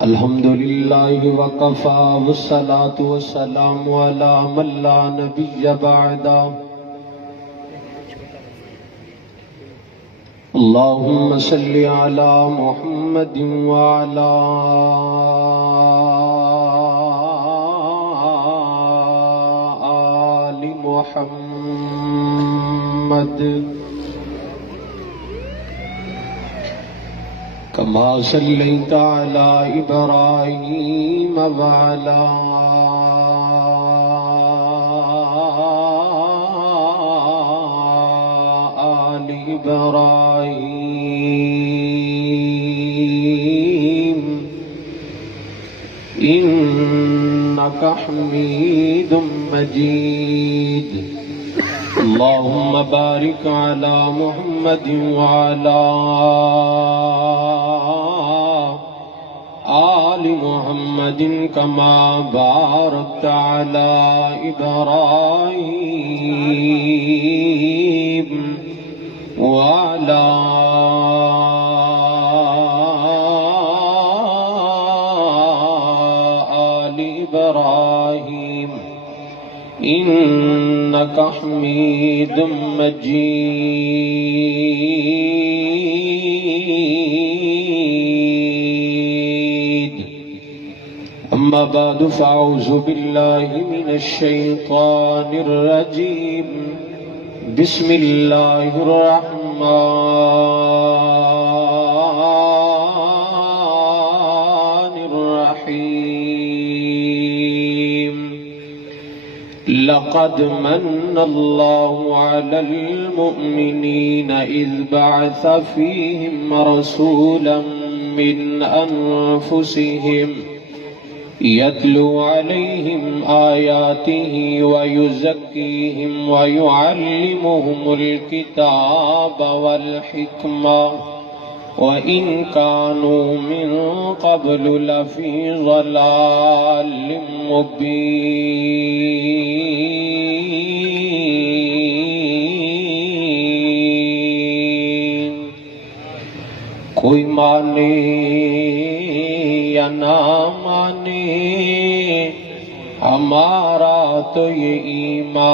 الحمد لله وكفى والصلاة والسلام على من لا نبي بعده اللهم صل على محمد وعلى آل محمد كما صليت على إبراهيم وعلى آل إبراهيم إنك حميد مجيد اللهم بارك على محمد وعلى آل محمد كما باركت على إبراهيم وعلى آل إبراهيم إنك حميد مجيد أما بعد فأعوذ بالله من الشيطان الرجيم بسم الله الرحمن الرحيم لقد من الله على المؤمنين إذ بعث فيهم رسولا من أنفسهم يتلو عليهم آياته ويزكيهم ويعلمهم الكتاب والحكمة وإن كانوا من قبل لفي ضلال مبين کوئی مانے یا نہ مانے ہمارا تو یہ ایمان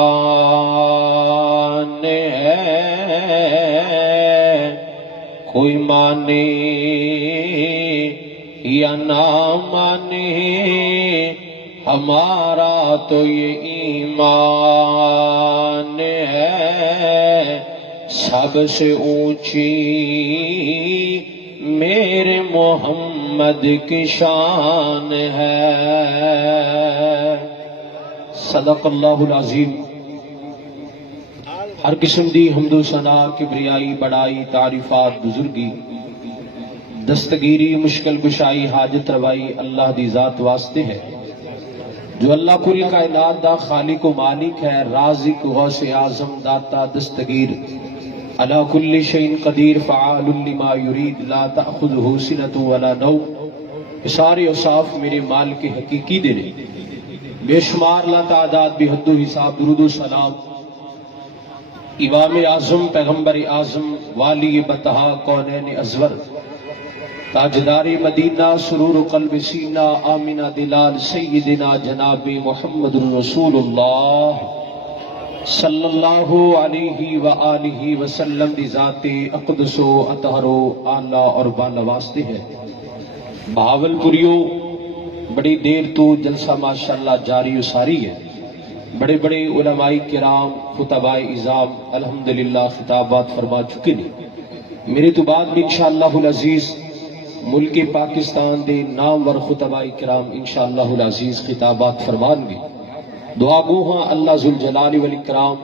ہے کوئی مانے یا نہ مانے ہمارا تو یہ ایمان ہے سب سے اونچی میرے محمد کی شان ہے صدق اللہ العظیم ہر قسم دی حمد و ثنا کبریائی بڑائی تعریفات بزرگی دستگیری مشکل کشائی حاجت روائی اللہ دی ذات واسطے ہے جو اللہ کل کائنات دا خالق و مالک ہے رازق غوث اعظم داتا دستگیر علی کل شیء قدیر فعال لما یرید لا تأخذہ سنۃ ولا نوم سارے اوصاف میرے مال کے حقیقی دینے بے شمار لا تعداد بے حد و حساب درود و سلام امام اعظم پیغمبر اعظم والی بطحا کونین ازور تاجدار مدینہ سرور قلب سینہ آمینہ دلال سیدنا جناب محمد رسول اللہ صلی اللہ علیہ وآلہ وسلم دی ذات اقدس و اطہر و اعلیٰ اور بالا واسطے ہے بہاول پوریو بڑی دیر تو جلسہ ماشاءاللہ جاری و ساری ہے بڑے بڑے علماء کرام خطباء اعظام الحمدللہ خطابات فرما چکے ہیں میرے تو بعد بھی انشاءاللہ العزیز ملک پاکستان دے نامور خطباء کرام انشاءاللہ العزیز خطابات فرمان گے دعا گو ہاں اللہ ذوالجلال والاکرام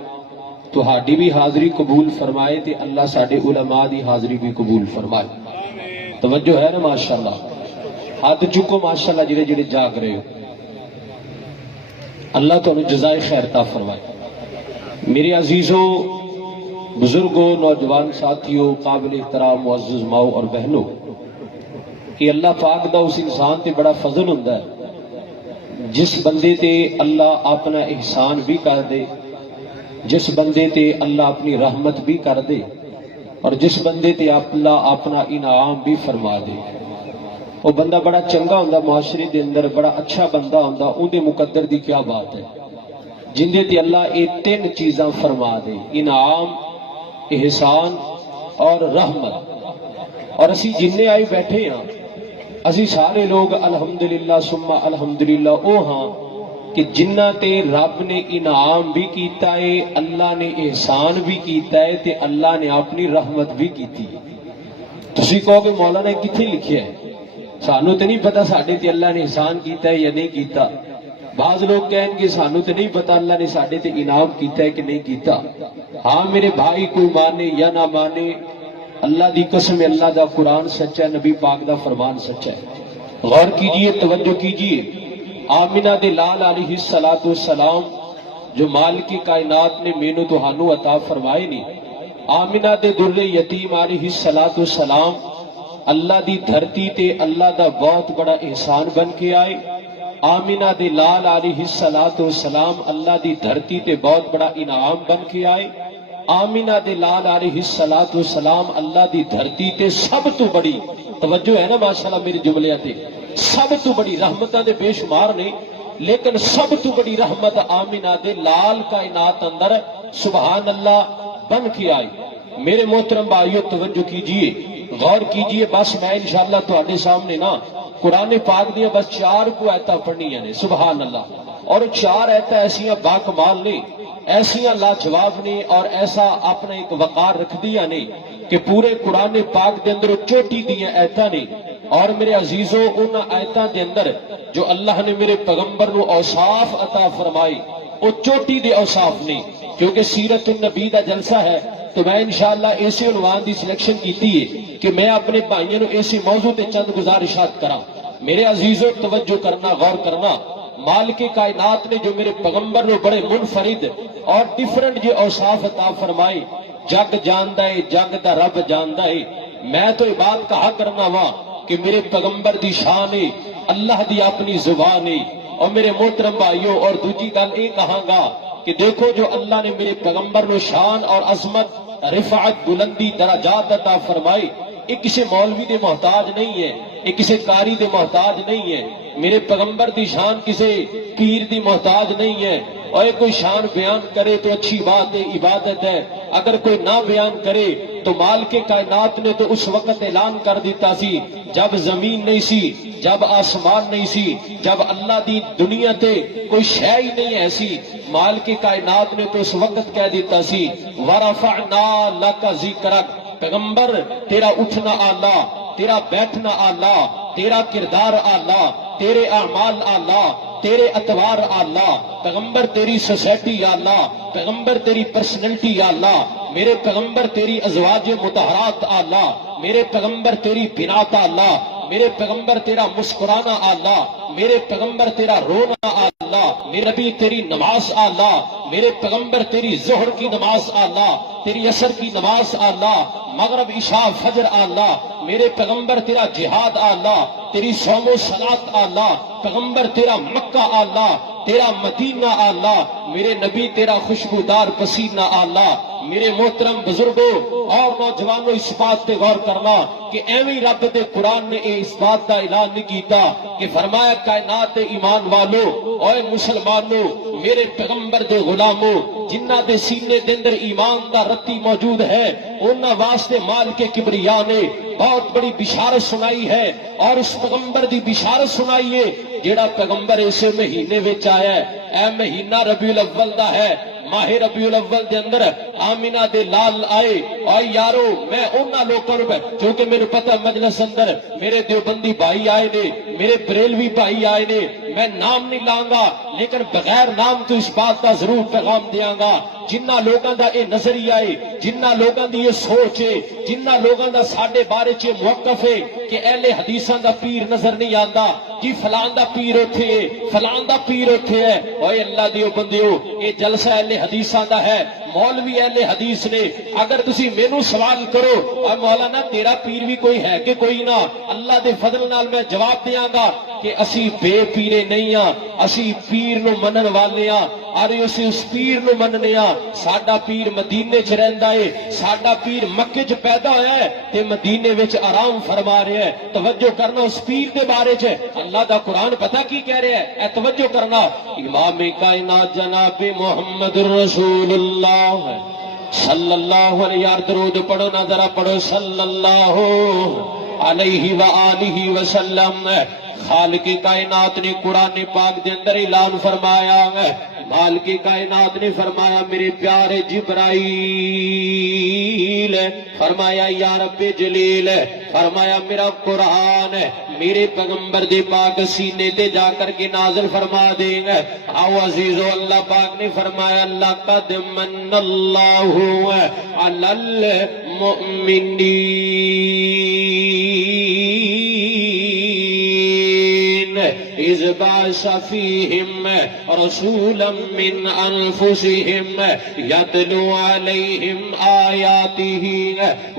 تہاڈی بھی حاضری قبول فرمائے تے اللہ ساڈے علماء دی حاضری بھی قبول فرمائے توجہ ہے نا ماشاءاللہ ہاتھ چکو ماشاءاللہ جڑے جڑے جاگ رہے ہو اللہ تانوں جزائے خیر عطا فرمائے میرے عزیزوں بزرگوں نوجوان ساتھیوں قابل احترام معزز ماؤں اور بہنوں کہ اللہ پاک دا اس انسان تے بڑا فضل ہوندا ہے جس بندے تے اللہ اپنا احسان بھی کر دے جس بندے تے اللہ اپنی رحمت بھی کر دے اور جس بندے تے اللہ اپنا انعام بھی فرما دے وہ بندہ بڑا چنگا ہوندا معاشرے دے اندر، بڑا اچھا بندہ ہوندا، اندے مقدر دی کیا بات ہے جندے تے اللہ یہ تین چیزاں فرما دے، انعام، احسان اور رحمت۔ اور اسی جننے آئے بیٹھے ہاں اسی سارے لوگ الحمدللہ ثم الحمدللہ او ہاں کہ جنہ تے رب نے انعام بھی کیتا ہے، اللہ نے احسان بھی کیتا ہے تے اللہ نے اپنی رحمت بھی کیتی ہے۔ تسی کہو کہ مولا نے کتنے لکھیا ہے؟ سانو تے نہیں پتا ساڈے تے اللہ نے احسان کیتا ہے یا نہیں کیتا۔ بعض لوگ کہیں گے سانو تے نہیں پتا اللہ نے ساڈے تے انعام کیتا ہے کہ نہیں کیتا۔ ہاں میرے بھائی، کوئی مانے یا نہ مانے، اللہ دی قسم، اللہ دا قرآن سچا ہے، نبی پاک دا فرمان سچا ہے۔ غور کیجئے، توجہ کیجئے، آمنہ دے لال علیہ السلام جو مالک کائنات نے مینو تہانو عطا فرمائے نہیں، آمنہ دے در یتیم علیہ السلام اللہ دی دھرتی تے اللہ دا بہت بڑا احسان بن کے آئے۔ آمنہ دے لال علیہ السلام اللہ دی دھرتی تے بہت بڑا انعام بن کے آئے۔ آمنہ دے لال علیہ السلام اللہ دی دھرتی تے سب تو بڑی، توجہ ہے نا ماشاءاللہ میری جملے تے، سب تو بڑی رحمتاں دے بے شمار نہیں، لیکن سب تو بڑی رحمت آمنہ دے لال کائنات اندر سبحان اللہ بن کے آئی۔ میرے محترم بھائیو توجہ کیجئے، غور کیجئے، بس میں انشاءاللہ تہاڈے سامنے نا قرآن پاک دیا بس 4 کو آیتاں پڑھنیاں نے، سبحان اللہ، اور 4 آیتاں ایسیاں باکمال نے، ایسیاں لاجواب نے، اور ایسا اپنا ایک وقار رکھ دیا نے کہ پورے قرآن پاک دے اندر چوٹی دیا آیتاں نے۔ اور میرے عزیزوں ان آیتاں دے اندر جو اللہ نے میرے پیغمبر نو اوصاف عطا فرمائی وہ چوٹی دے اوصاف نے، کیونکہ سیرت النبی دا جلسہ ہے تو میں انشاءاللہ ایسے عنوان دی سلیکشن کیتی ہے کہ میں اپنے بھائیوں ایسے موضوع تے چند گزارشات کراں۔ میرے عزیزوں توجہ کرنا، غور کرنا، مالک کائنات نے جو میرے پیغمبر نو بڑے منفرد اور ڈیفرنٹ جو اوصاف عطا فرمائے، جگ جاندا ہے، جگ دا رب جاندا ہے۔ میں تو یہ بات کہا کرنا وا کہ میرے پیغمبر دی شان ہے، اللہ دی اپنی زبان ہے۔ اور میرے محترم بھائیوں اور دوسری گل یہ کہاں گا کہ دیکھو جو اللہ نے میرے پیغمبر نو شان اور عظمت، رفعت، بلندی، درجات عطا فرمائی، یہ کسی مولوی دے محتاج نہیں ہے، یہ کسی قاری دے محتاج نہیں ہے۔ میرے پیغمبر دی شان کسی پیر دی محتاج نہیں ہے۔ اور یہ کوئی شان بیان کرے تو اچھی بات ہے، عبادت ہے، اگر کوئی نہ بیان کرے تو مالک کائنات نے تو اس وقت اعلان کر دیتا سی جب زمین نہیں سی، جب آسمان نہیں سی، جب اللہ دی دنیا تے کوئی شے ہی نہیں ایسی، مالک کائنات نے تو اس وقت کہہ دیتا سی ورفعنا لک ذکرک، پیغمبر تیرا اٹھنا آلہ، تیرا بیٹھنا آلہ، تیرا کردار آلہ، تیرے اعمال آلہ، تیرے اتوار آلہ، پیغمبر تیری سوسائٹی آلہ، پیغمبر تیری پرسنلٹی آلہ، میرے پیغمبر تیری ازواج مطہرات آلہ، میرے پیغمبر تیری بنات آلہ، میرے پیغمبر تیرا مسکرانا آلہ، میرے پیغمبر تیرا رونا آلہ، میرے نبی تیری نماز آلہ، میرے پیغمبر تیری ظہر کی نماز آلہ، تیری عصر کی نماز آلہ، مغرب عشاء فجر آلہ، میرے پیغمبر تیرا جہاد آلہ، تیری صوم و صلاۃ آلہ، پیغمبر تیرا مکہ آلہ، تیرا مدینہ آلہ، میرے نبی تیرا خوشبودار پسینہ آلہ۔ میرے محترم بزرگوں اور نوجوانوں اس بات تے غور کرنا کہ ایویں رب دے قرآن نے اس بات کا اعلان نہیں کیتا کہ فرمایا کائنات دے ایمان والو اے مسلمانوں، میرے پیغمبر دے غلاموں، جنہ دے سینے دے اندر ایمان دا رتی موجود ہے، انہاں واسطے مال کے کبریا نے بہت بڑی بشارت سنائی ہے، اور اس پیغمبر دی بشارت سنائی ہے جیڑا پیغمبر اسے مہینے وچ آیا ہے۔ اے مہینہ ربیع الاول دا ہے، ماہ ربیع الاول دے اندر آمنہ دے لال آئے۔ اور یارو میں انہاں لوکاں نوں کیونکہ میرے پتہ مجلس اندر میرے دیوبندی بھائی آئے نے، میرے بریلوی بھائی آئے نے، میں نام نہیں لاں گا لیکن بغیر نام تو اس بات کا ضرور پیغام دیاں گا، جنہ لوگاں دا اے نظریہ ہے، جنہ لوگاں دی یہ سوچ ہے، جنہ لوگاں دا ساڈے بارے چ موقف ہے کہ اہل حدیثاں دا پیر نظر نہیں آندا، جی فلان دا پیر اوتھے ہے، فلان دا پیر اوتھے ہے۔ اوے اللہ دیو بندیو، یہ جلسہ اہل حدیثاں دا ہے، مولوی اہل حدیث نے۔ اگر تسی مینوں سوال کرو اے مولانا تیرا پیر بھی کوئی ہے کہ کوئی نہ، اللہ دے فضل نال میں جواب دیاں گا کہ اسی بے پیرے نہیں ہاں، اسی پیر نو منن والے ہاں۔ اور اس پیر نو مننے ہاں ساڈا پیر مدینے چ رہندا ہے ساڈا پیر مکے چ پیدا ہویا ہے تے مدینے وچ آرام فرما رہا ہے توجہ کرنا اس پیر دے بارے چ اللہ دا قرآن پتہ کی کہہ رہا ہے اے توجہ کرنا امام کائنات جناب محمد رسول اللہ صلی اللہ علیہ یار درود پڑھو نا ذرا پڑھو صلی اللہ علیہ وآلہ وسلم خالق کائنات نے قرآن پاک دے اندر اعلان فرمایا ہے مالک کائنات نے فرمایا میرے پیارے جبرائیل فرمایا یا رب جلیل فرمایا میرا قرآن میرے پیغمبر دے پاک سینے تے جا کر کے نازل فرما دیں گے آؤ عزیزو اللہ پاک نے فرمایا لقد من اللہ علی المؤمنین اذ بعث فیہم رسولا من انفسہم یتلو علیہم آیاتہ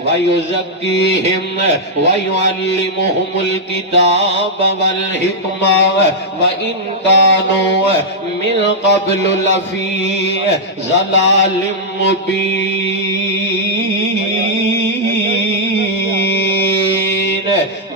ویزکیہم ویعلمہم الکتاب والحکمہ وإن کانوا من قبل لفی ضلال مبین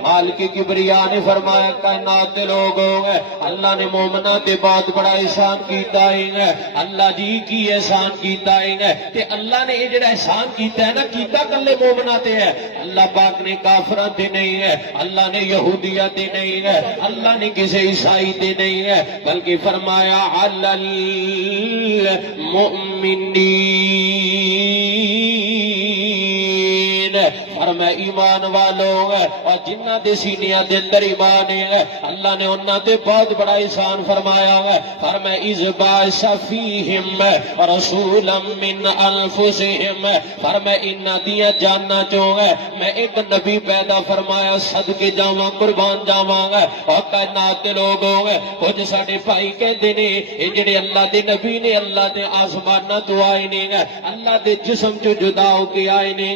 مالک کبریا نے فرمایا کائنات دے لوگوں اللہ نے مومنہ دے بہت بڑا احسان کیتا ہے اللہ جی کی احسان کیتا ہے تے اللہ نے یہ جڑا احسان کیتا ہے نا کیتا کلے مومنہ تے ہے اللہ پاک نے کافراں تے نہیں ہے اللہ نے یہودیہ تے نہیں ہے اللہ نے کسی عیسائی تے نہیں ہے بلکہ فرمایا علی المؤمنین اور میں ایمان والوں اور جنہ دے سینیاں دے اندر ایمان ہے اللہ نے انہاں تے بہت بڑا احسان فرمایا ہے فرمایا اذ بعث فیہم رسولا من انفسہم فرمایا انہاں دیاں جاناں چوں میں ایک نبی پیدا فرمایا صدقے جاواں قربان جاواں اور کائنات دے لوگوں کچھ ساڈے بھائی کہندے نے اے جڑے اللہ دے نبی نے اللہ دے آسماناں تو آئے نے اللہ دے جسم چ جدا ہو کے آئے نے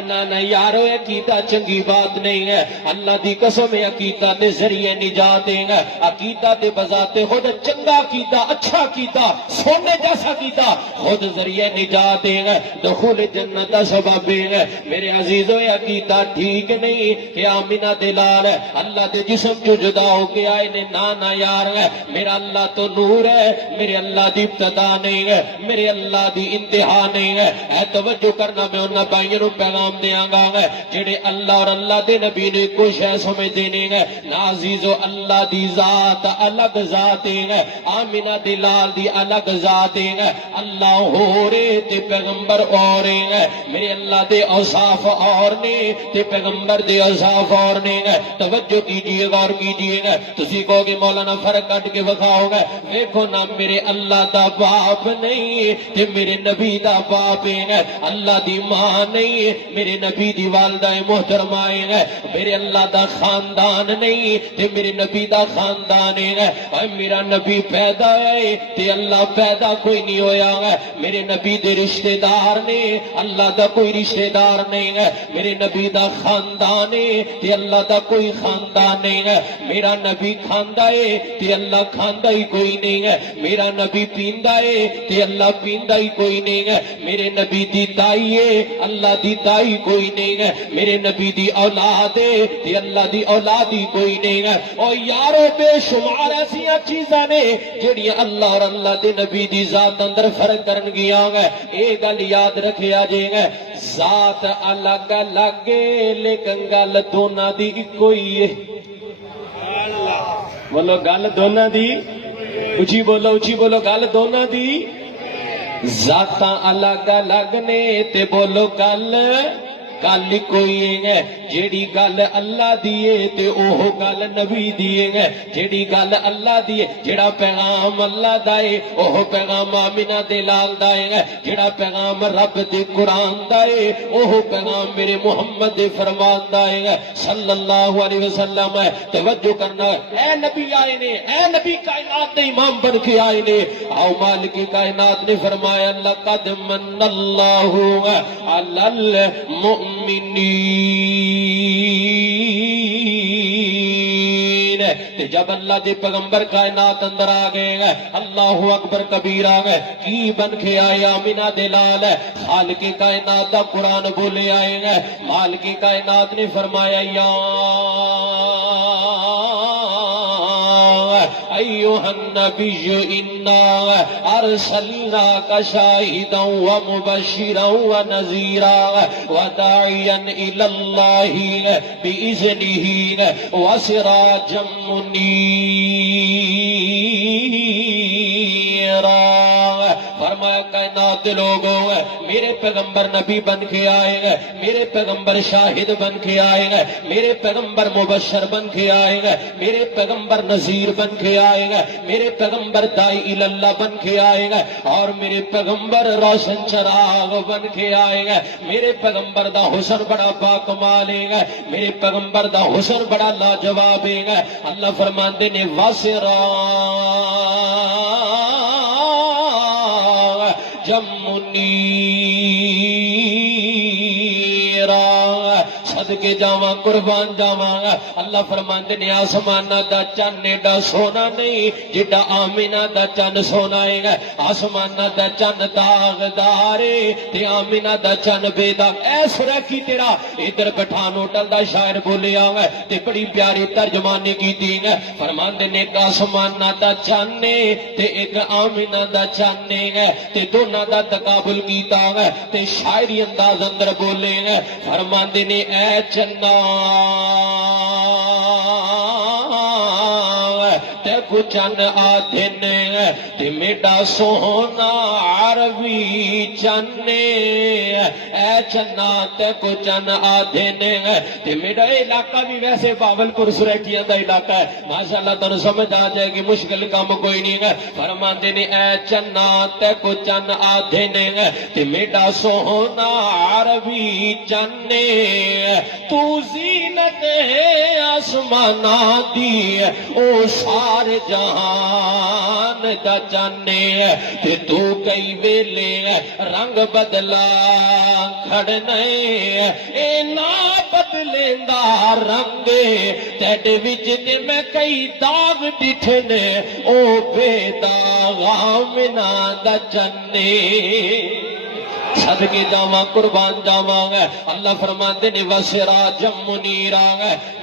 نہ یارو عقیدہ چنگی بات نہیں ہے اللہ دی قسم عقیدہ دے ذریعے نجات ہے عقیدہ دے بذات خود چنگا عقیدہ اچھا عقیدہ سونے جیسا عقیدہ خود ذریعے نجات ہے دخول جنت سبب ہے میرے عزیزو عقیدہ ٹھیک نہیں کہ آمینہ دلال ہے اللہ دے جسم جو جدا ہو کے آئے نے نانا یار ہے میرا اللہ تو نور ہے میرے اللہ دی ابتدا نہیں ہے میرے اللہ دی انتہا نہیں ہے اے توجہ کرنا میں انہاں بھائیوں پیغام دیاں گا جڑے اللہ اور اللہ دے نبی نے کچھ ہے سمجھ دینے گے نازیزو اللہ دی ذات الگ ذات ہے آمینہ دلال دی الگ ذات ہے اللہ ہو رے تے پیغمبر اور ہے میرے اللہ دے اوصاف اور نے تے پیغمبر دے اوصاف اور نے توجہ کیجئے غور کیجئے تسی کہو گے مولانا فرق کٹ کے بخاؤ گے دیکھو نا میرے اللہ دا باپ نہیں تے میرے نبی دا باپ ہے اللہ دی ماں نہیں میرے نبی دی والدہ محترمہ ہے میرے اللہ دا خاندان نہیں تے میرے نبی دا خاندان ہے اور میرا نبی پیدا ہے تے اللہ پیدا کوئی نہیں ہویا ہے میرے نبی دے رشتہ دار نے اللہ دا کوئی رشتہ دار نہیں ہے میرے نبی دا خاندان ہے تے اللہ دا کوئی خاندان نہیں ہے میرا نبی کھاندا ہے تے اللہ کھاندا ہی کوئی نہیں ہے میرا نبی پیندا ہے تے اللہ پیندا ہی کوئی نہیں ہے میرے نبی دی دائی ہے اللہ دی دائی کوئی نہیں ہے میرے نبی دی اولاد ہے تے اللہ دی اولاد ہی کوئی نہیں ہے اور یارو بے شمار ایسیاں چیزاں نے جڑیاں اللہ اور اللہ دے نبی دی ذات اندر فرق کرن گیاں گے اے گل یاد رکھیا جے گا ذات الگ الگ لیکن گل دونوں دی اکو ہی ہے بولو گل دونوں دی اچھی بولو گل دونوں دی ذاتاں الگ الگ نے تے بولو گل گل کوئی ہے جیڑی گل اللہ دیے تے اوہ گل نبی دیے جیڑی گل اللہ دیے جیڑا پیغام اللہ دائے اوہ پیغام آمینہ دلال دائے جیڑا پیغام رب دے قرآن دائے اوہ پیغام میرے محمد دے فرمان دائے صلی اللہ علیہ وسلم توجہ کرنا اے نبی آئے نے اے نبی کائنات دے امام بن کے آئے نے آؤ مالک کائنات نے فرمایا لقد من اللہ علی المؤمنین تے جب اللہ دے پیغمبر کائنات اندر آ گئے اللہ اکبر کبیرہ کی بن کے آئے آمینہ دے لال خالق کائنات دا قرآن بولے آئے مالک کائنات نے فرمایا یا ایوہ النبی انا ارسلناک شاہدا ومبشرا ونذیرا وداعیا الی اللہ بإذنہ وسراجا منیرا فرمایا کائنات لوگوں میرے پیغمبر نبی بن کے آئے میرے پیغمبر شاہد بن کے آئے میرے پیغمبر مبشر بن کے آئے میرے پیغمبر نذیر بن کے آئے میرے پیغمبر دائی اللہ بن کے آئے اور میرے پیغمبر روشن چراغ بن کے آئے میرے پیغمبر دا حسن بڑا باکمال ہے میرے پیغمبر دا حسن بڑا لاجواب ہے اللہ فرماندے نے واسرا منیرا صدقے جاواں قربان جاواں اللہ فرماندے نے آسمانہ دا چن ایڈا سونا نہیں جڈا آمینہ دا چن سونا ہے آسمانہ دا چن داغدار تے آمینہ دا چن بے داغ اے سرہ کی تیرا ادھر پٹھان ہوٹل دا شاعر بولے آوے تے بڑی پیاری ترجمانی کی دین فرماندے نے ایک آسمانہ دا چن تے ایک آمینہ دا چن تے دونوں دا تقابل کیتا تے شاعری انداز اندر بولے فرماندے نے اے چنا تے کو چن آدھن تے میڈا سونا عربی چن اے چنا تے کو چن آدھن تے میڈا علاقہ بھی ویسے باولپور سریٹیاں دا علاقہ ہے ماشاءاللہ تنو سمجھ آ جائے گی مشکل کام کوئی نہیں ہے فرماندے نے اے چنا تے کو چن آدھن تے میڈا سونا عربی چن تو زینت آسمانہ دی او سارے جہان دا چانے تے تو کئی ویلے رنگ بدلا کھڑنے اے نا بدلے دا رنگ تیڈے وچ تے میں کئی داغ ڈٹھنے او بے داغ آمنہ دا چانے صدقے جاواں قربان جاواں اللہ فرماندے نے وسراجا منیرا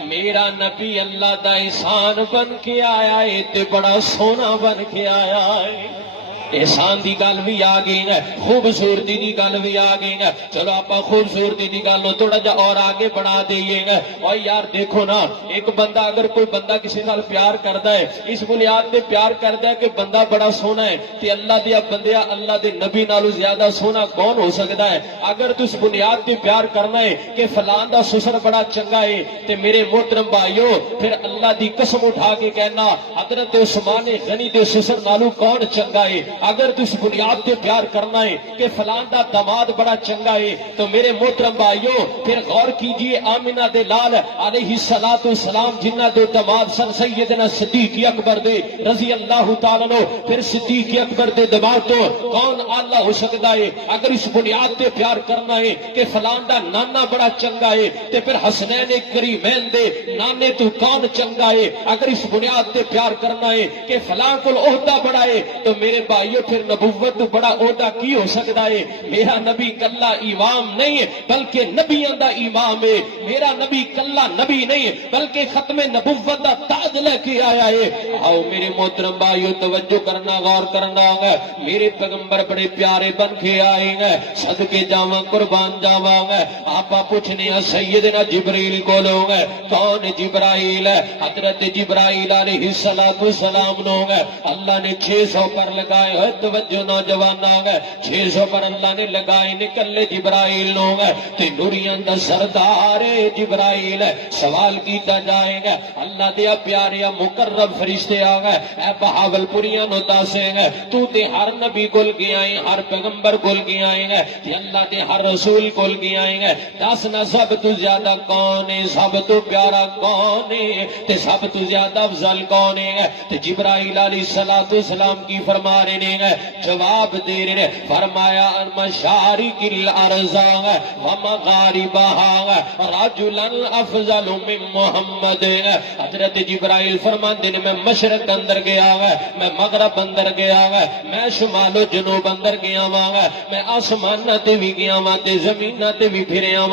میرا نبی اللہ دا احسان بن کے آیا ہے تے بڑا سونا بن کے آیا ہے احسان دی گل بھی آ گئی ہے خوبصورتی دی گل بھی آ گئی ہے چلو آپا خوبصورتی دی گل تھوڑا جا اور آگے بڑھا دئیے گا اور یار دیکھو نا ایک بندہ اگر کوئی بندہ کسی نال پیار کردا ہے اس بنیاد پہ پیار کردا ہے کہ بندہ بڑا سونا ہے تے اللہ دیا بندیا اللہ دے نبی نالو زیادہ سونا کون ہو سکتا ہے اگر تو اس بنیاد پہ پیار کرنا ہے کہ فلان دا سسر بڑا چنگا ہے تے میرے محترم بھائیو پھر اللہ دی قسم اٹھا کے کہنا حضرت عثمان غنی دے سسر نالو کون چنگا ہے اگر تو اس بنیاد پہ پیار کرنا ہے کہ فلان دا داماد بڑا چنگا ہے تو میرے محترم بھائیو پھر غور کیجئے آمنہ دے لال علیہ السلام جنہ دے داماد سن سیدنا صدیق اکبر دے رضی اللہ تعالیٰ عنہ پھر صدیق اکبر دے داماد تو کون آلہ ہو سکتا ہے اگر اس بنیاد پہ پیار کرنا ہے کہ فلان دا نانا بڑا چنگا ہے تو پھر حسنین کریمین دے نانے تو کون چنگا ہے اگر اس بنیاد پہ پیار کرنا ہے کہ فلان کو عہدہ بڑا ہے تو میرے بھائی پھر نبوت بڑا عہدہ کی ہو سکتا ہے میرا نبی کلا امام نہیں ہے بلکہ نبیوں دا امام ہے میرا نبی کلا نبی نہیں ہے بلکہ ختم نبوت دا تاج لے کے آیا ہے آؤ میرے محترم بھائیو توجہ کرنا غور کرنا ہے میرے پیغمبر بڑے پیارے بن کے آئے ہیں صدقے جاواں قربان جاواں ہے آپا پوچھنے ہیں سیدنا جبریل کو لوگ ہے کون جبرائیل ہے حضرت جبرائیل علیہ السلام لوگ ہے اللہ نے 600 پر لگائے توجہ نوجوان آگئے 600 پر اللہ نے لگائے نکلے جبرائیل لوگ تے نوریان دا سردار جبرائیل سوال کیتا جائے گا اللہ دیا پیاریا مقرب فرشتہ واسطے آ گئے اے بہاول پوریاں نو دسے گا تو تے ہر نبی کول گیا ہے ہر پیغمبر کول گیا ہے تے اللہ دے ہر رسول کول گیا ہے دس نہ سب تو زیادہ کون ہے سب تو پیارا کون ہے تے سب تو زیادہ افضل کون ہے تے جبرائیل علیہ السلام کی فرما رہے ہیں جواب دے رہے ہیں فرمایا مشارق الارض و مغاربها رجلا افضل من محمد حضرت جبرائیل فرماتے ہیں میں مشرق اندر گیا میں مغرب اندر گیا میں شمال و جنوب اندر گیا میں آسمان تے بھی گیا تے زمین تے بھی پھریا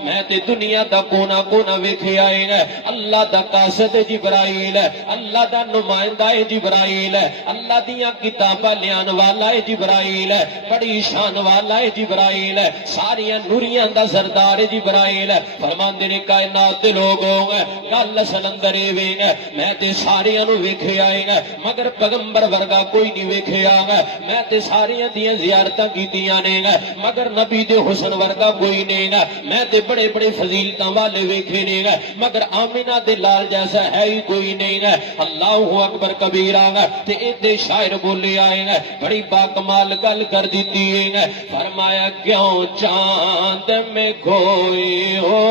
میں تے دنیا دا کونا کونا ویکھیا ہے اللہ دا قاصد جبرائیل اللہ دا نمائندہ جبرائیل اللہ دیاں کتاباں لیان والا ہے جبرائیل بڑی شان والا ہے جبرائیل ساریاں نوریاں دا سردار جبرائیل فرماندے نے کائنات دے لوگوں گل اصل اندر اے میں تے ساریاں نو ویکھیا ہے مگر پیغمبر ورگا کوئی نہیں ویکھیا میں تے ساریاں دیاں زیارتاں کیتیاں نے مگر نبی دے حسن ورگا کوئی نہیں میں تے بڑے بڑے فضیلتاں والے ویکھے نے مگر آمنہ دے لال جیسا ہے ہی کوئی نہیں اللہ اکبر کبیرہ تے ایدے شاعر بولے آئے بڑی باکمال گل کر دیتی ہے فرمایا کیوں چاند میں کھوئے ہو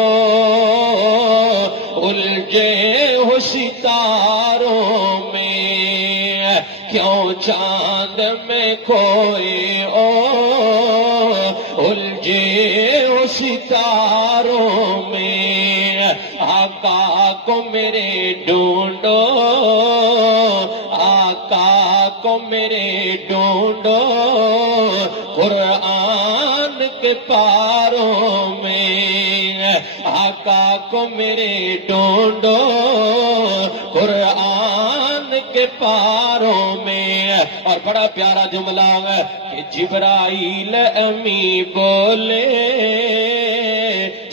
الجھے ہو ستاروں میں کیوں چاند میں کھوئے ہو الجھے ہو ستاروں میں آقا کو میرے ڈھونڈو آقا کو میرے ڈھونڈو قرآن کے پاروں میں آقا کو میرے ڈھونڈو قرآن کے پاروں میں اور بڑا پیارا جملہ ہے کہ جبرائیل امی بولے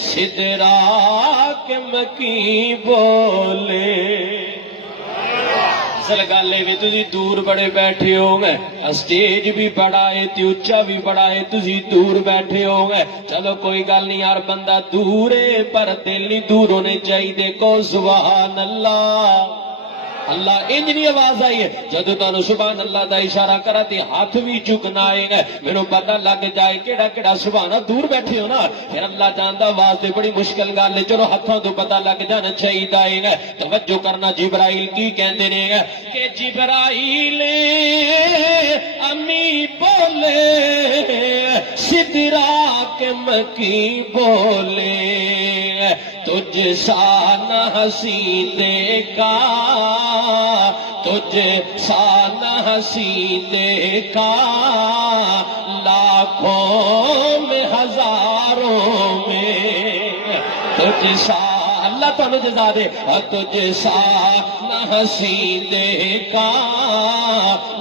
سدرا کے مکی بولے اصل گل ہے تسی دور بڑے بیٹھے ہو گے اسٹیج بھی بڑا ہے تے اچا بھی بڑا ہے تسی دور بیٹھے ہو گے چلو کوئی گل نہیں یار بندہ دور ہے پر دل نہیں دور ہونے چاہیے دیکھو سبحان اللہ اللہ انج نہیں آواز آئی ہے جدو تانوں سبحان اللہ دا اشارہ کرا تے ہاتھ بھی چکنا آئے گا میرے پتہ لگ جائے کیڑا کیڑا سبحانہ دور بیٹھے ہو نا پھر اللہ جاندا آواز تے بڑی مشکل گل ہے چلو ہاتھوں تو پتہ لگ جانا چاہیے آئے گا توجہ کرنا جبرائیل کی کہندے نے کہ جبرائیل امی بولے سدرا کے مکی بولے تجھ سا نہ ہنسی دیکھا تجھ سا نہ ہنسی دیکھا لاکھوں میں ہزاروں میں تجھ سا اللہ تو جزا دے تجھ سا نہ ہنسی دیکھا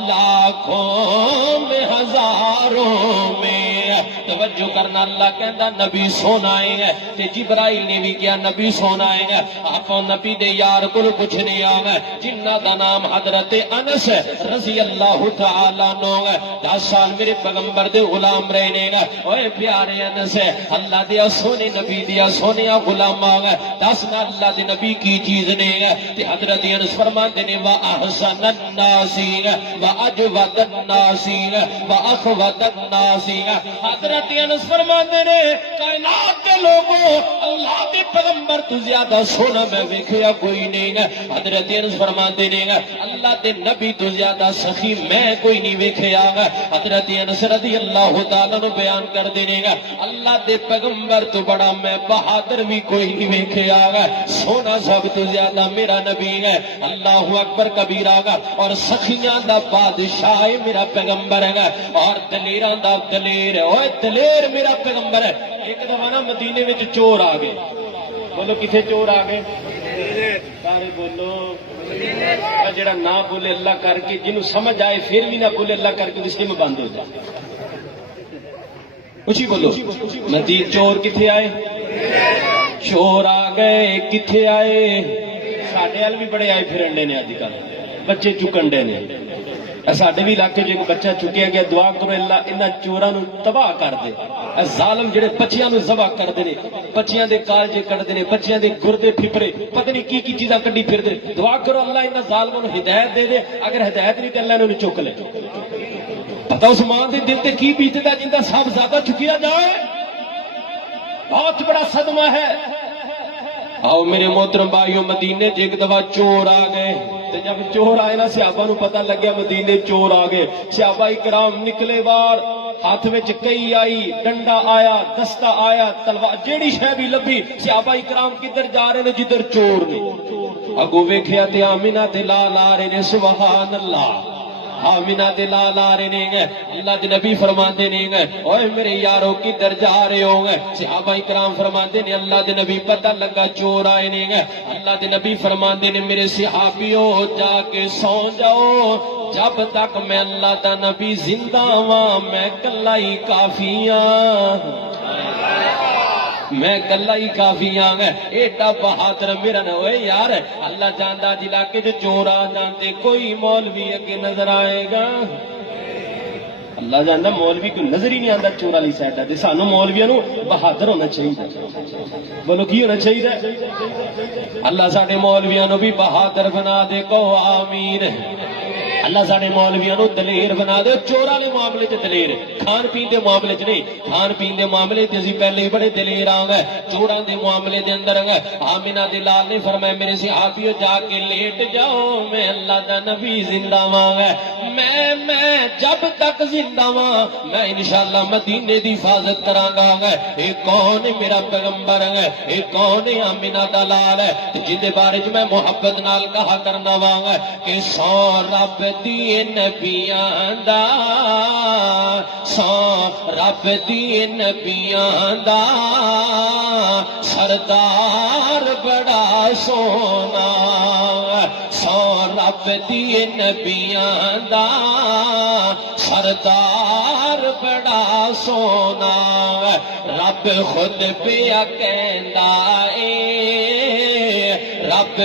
لاکھوں میں ہزاروں میں توجہ کرنا اللہ کہندا نبی سونا ہے تے جبرائیل نے بھی کیا نبی سونا ہے آپ نبی دے یار کو پوچھنے آ گئے جنہ دا نام حضرت انس رضی اللہ تعالی عنہ 10 سال میرے پیغمبر دے غلام رہنے گا اوے پیارے انس اللہ دے سونے نبی دیا سونیا غلام آ گئے 10 نہ اللہ دے نبی کی چیز نے تے حضرت انس فرماتے نے وا احسن الناس وا اجود الناس وا اخوت الناس حضرت انس فرماتے نے کائنات کے لوگوں اللہ کے پیغمبر تو زیادہ سونا میں ویکھیا کوئی نہیں ہے حضرت انس فرماتے نے اللہ کے نبی تو زیادہ سخی میں کوئی نہیں ویکھیا حضرت انس رضی اللہ تعالی عنہ بیان کر دینے گا اللہ کے پیغمبر تو بڑا میں بہادر بھی کوئی نہیں ویکھیا سونا سب تو زیادہ میرا نبی ہے اللہ اکبر کبیرہ گا اور سخیاں دا بادشاہ میرا پیغمبر ہے اور دلیراں دا دلیر ہے اوے دلیر میرا پیغمبر ہے ایک دفعہ نا مدینے وچ چور آ گئے بولو کتھے چور آ گئے سارے بولو جڑا نہ بولے اللہ کر کے جنوں سمجھ آئے پھر بھی نہ بولے اللہ کر کے سم بند ہو جائے اچھی بولو مدین چور کتھے آئے چور آ گئے کتھے آئے ساڈے وال بھی بڑے آئے پھرنڈے نے اج کل بچے چکن نے ساڈے بھی علاقے جو ایک بچہ چکیا گیا دعا کرو اللہ انہاں چوراں نوں تباہ کر دے اے ظالم جڑے بچیاں نو ذبح کردے نے، بچیاں دے کالجے کڈدے نے، بچیاں دے گردے پھپڑے پتہ نہیں کی چیزاں کڈی پھردے. دعا کرو اللہ انہاں ظالماں نو ہدایت دے دے، اگر ہدایت نہیں تے اللہ انہاں نو چک لے. پتہ اس ماں دے دل تے کی بیتدا جندا سب زیادہ چکیا جائے. بہت بڑا صدمہ ہے. آؤ میرے محترم بھائیو، مدینے چ ایک دفعہ چور آ گئے. جب چور آئے نا صحابہ نو پتہ لگیا مدینے چور آ گئے. صحابہ کرام نکلے باہر، ہاتھ وچ کئی آئی، ڈنڈا آیا، دستہ آیا، تلوار جیڑی شے بھی لبھی. صحابہ کرام کدھر جا رہے نے؟ جدھر چور نے. اگوں ویکھیا تے آمینہ تے لال آ رہے نے. سبحان اللہ. آمینہ دے لال آ رہے نے. اللہ دے نبی فرماندے نے اوے میرے یارو کدھر جا رہے ہو؟ صحابہ کرام فرماندے نے اللہ دے نبی پتہ لگا چور آئے نے. اللہ دے نبی فرماندے نے میرے صحابیو جا کے سو جاؤ، جب تک میں اللہ دا نبی زندہ ہاں میں کلا ہی کافی ہاں، میں کلا ہی کافی ہاں. ایڈا بہادر میرا نہ ہوئے یار. اللہ جاندا جلا کے جو چور آ جاندے کوئی مولوی اگے نظر آئے گا. اللہ جاندا مولوی کو نظر ہی نہیں آندا چور والی سائڈ تے. سانو مولویاں نو بہادر ہونا چاہیے. بولو کی ہونا چاہیے؟ اللہ ساڈے مولویاں نو بھی بہادر بنا دے. کو آمین. اللہ ساڈے مولویاں نو دلیر بنا دے. چور والے معاملے تے دلیر، کھان پین دے معاملے چ نہیں. کھان پین دے معاملے تے اسی پہلے ہی بڑے دلیر آ گئے. چوراں دے معاملے دے اندر آمینہ دے لال نے فرمایا میرے صحابیو جا کے لیٹ جاؤ، میں اللہ دا نبی زندہ ہاں. میں جب تک زندہ ہاں میں انشاءاللہ مدینے دی حفاظت کراں گا. اے کون ہے؟ میرا پیغمبر ہے. اے کون ہے؟ آمینہ دا لال ہے جن دے بارے چ میں محبت نال کہا کرنا وا کہ سو رب دی نبیاں دا، سو رب دی نبیاں دا سردار بڑا سونا، سو رب دی نبیاں دا سردار بڑا سونا. رب خود پیا کہندا اے، رب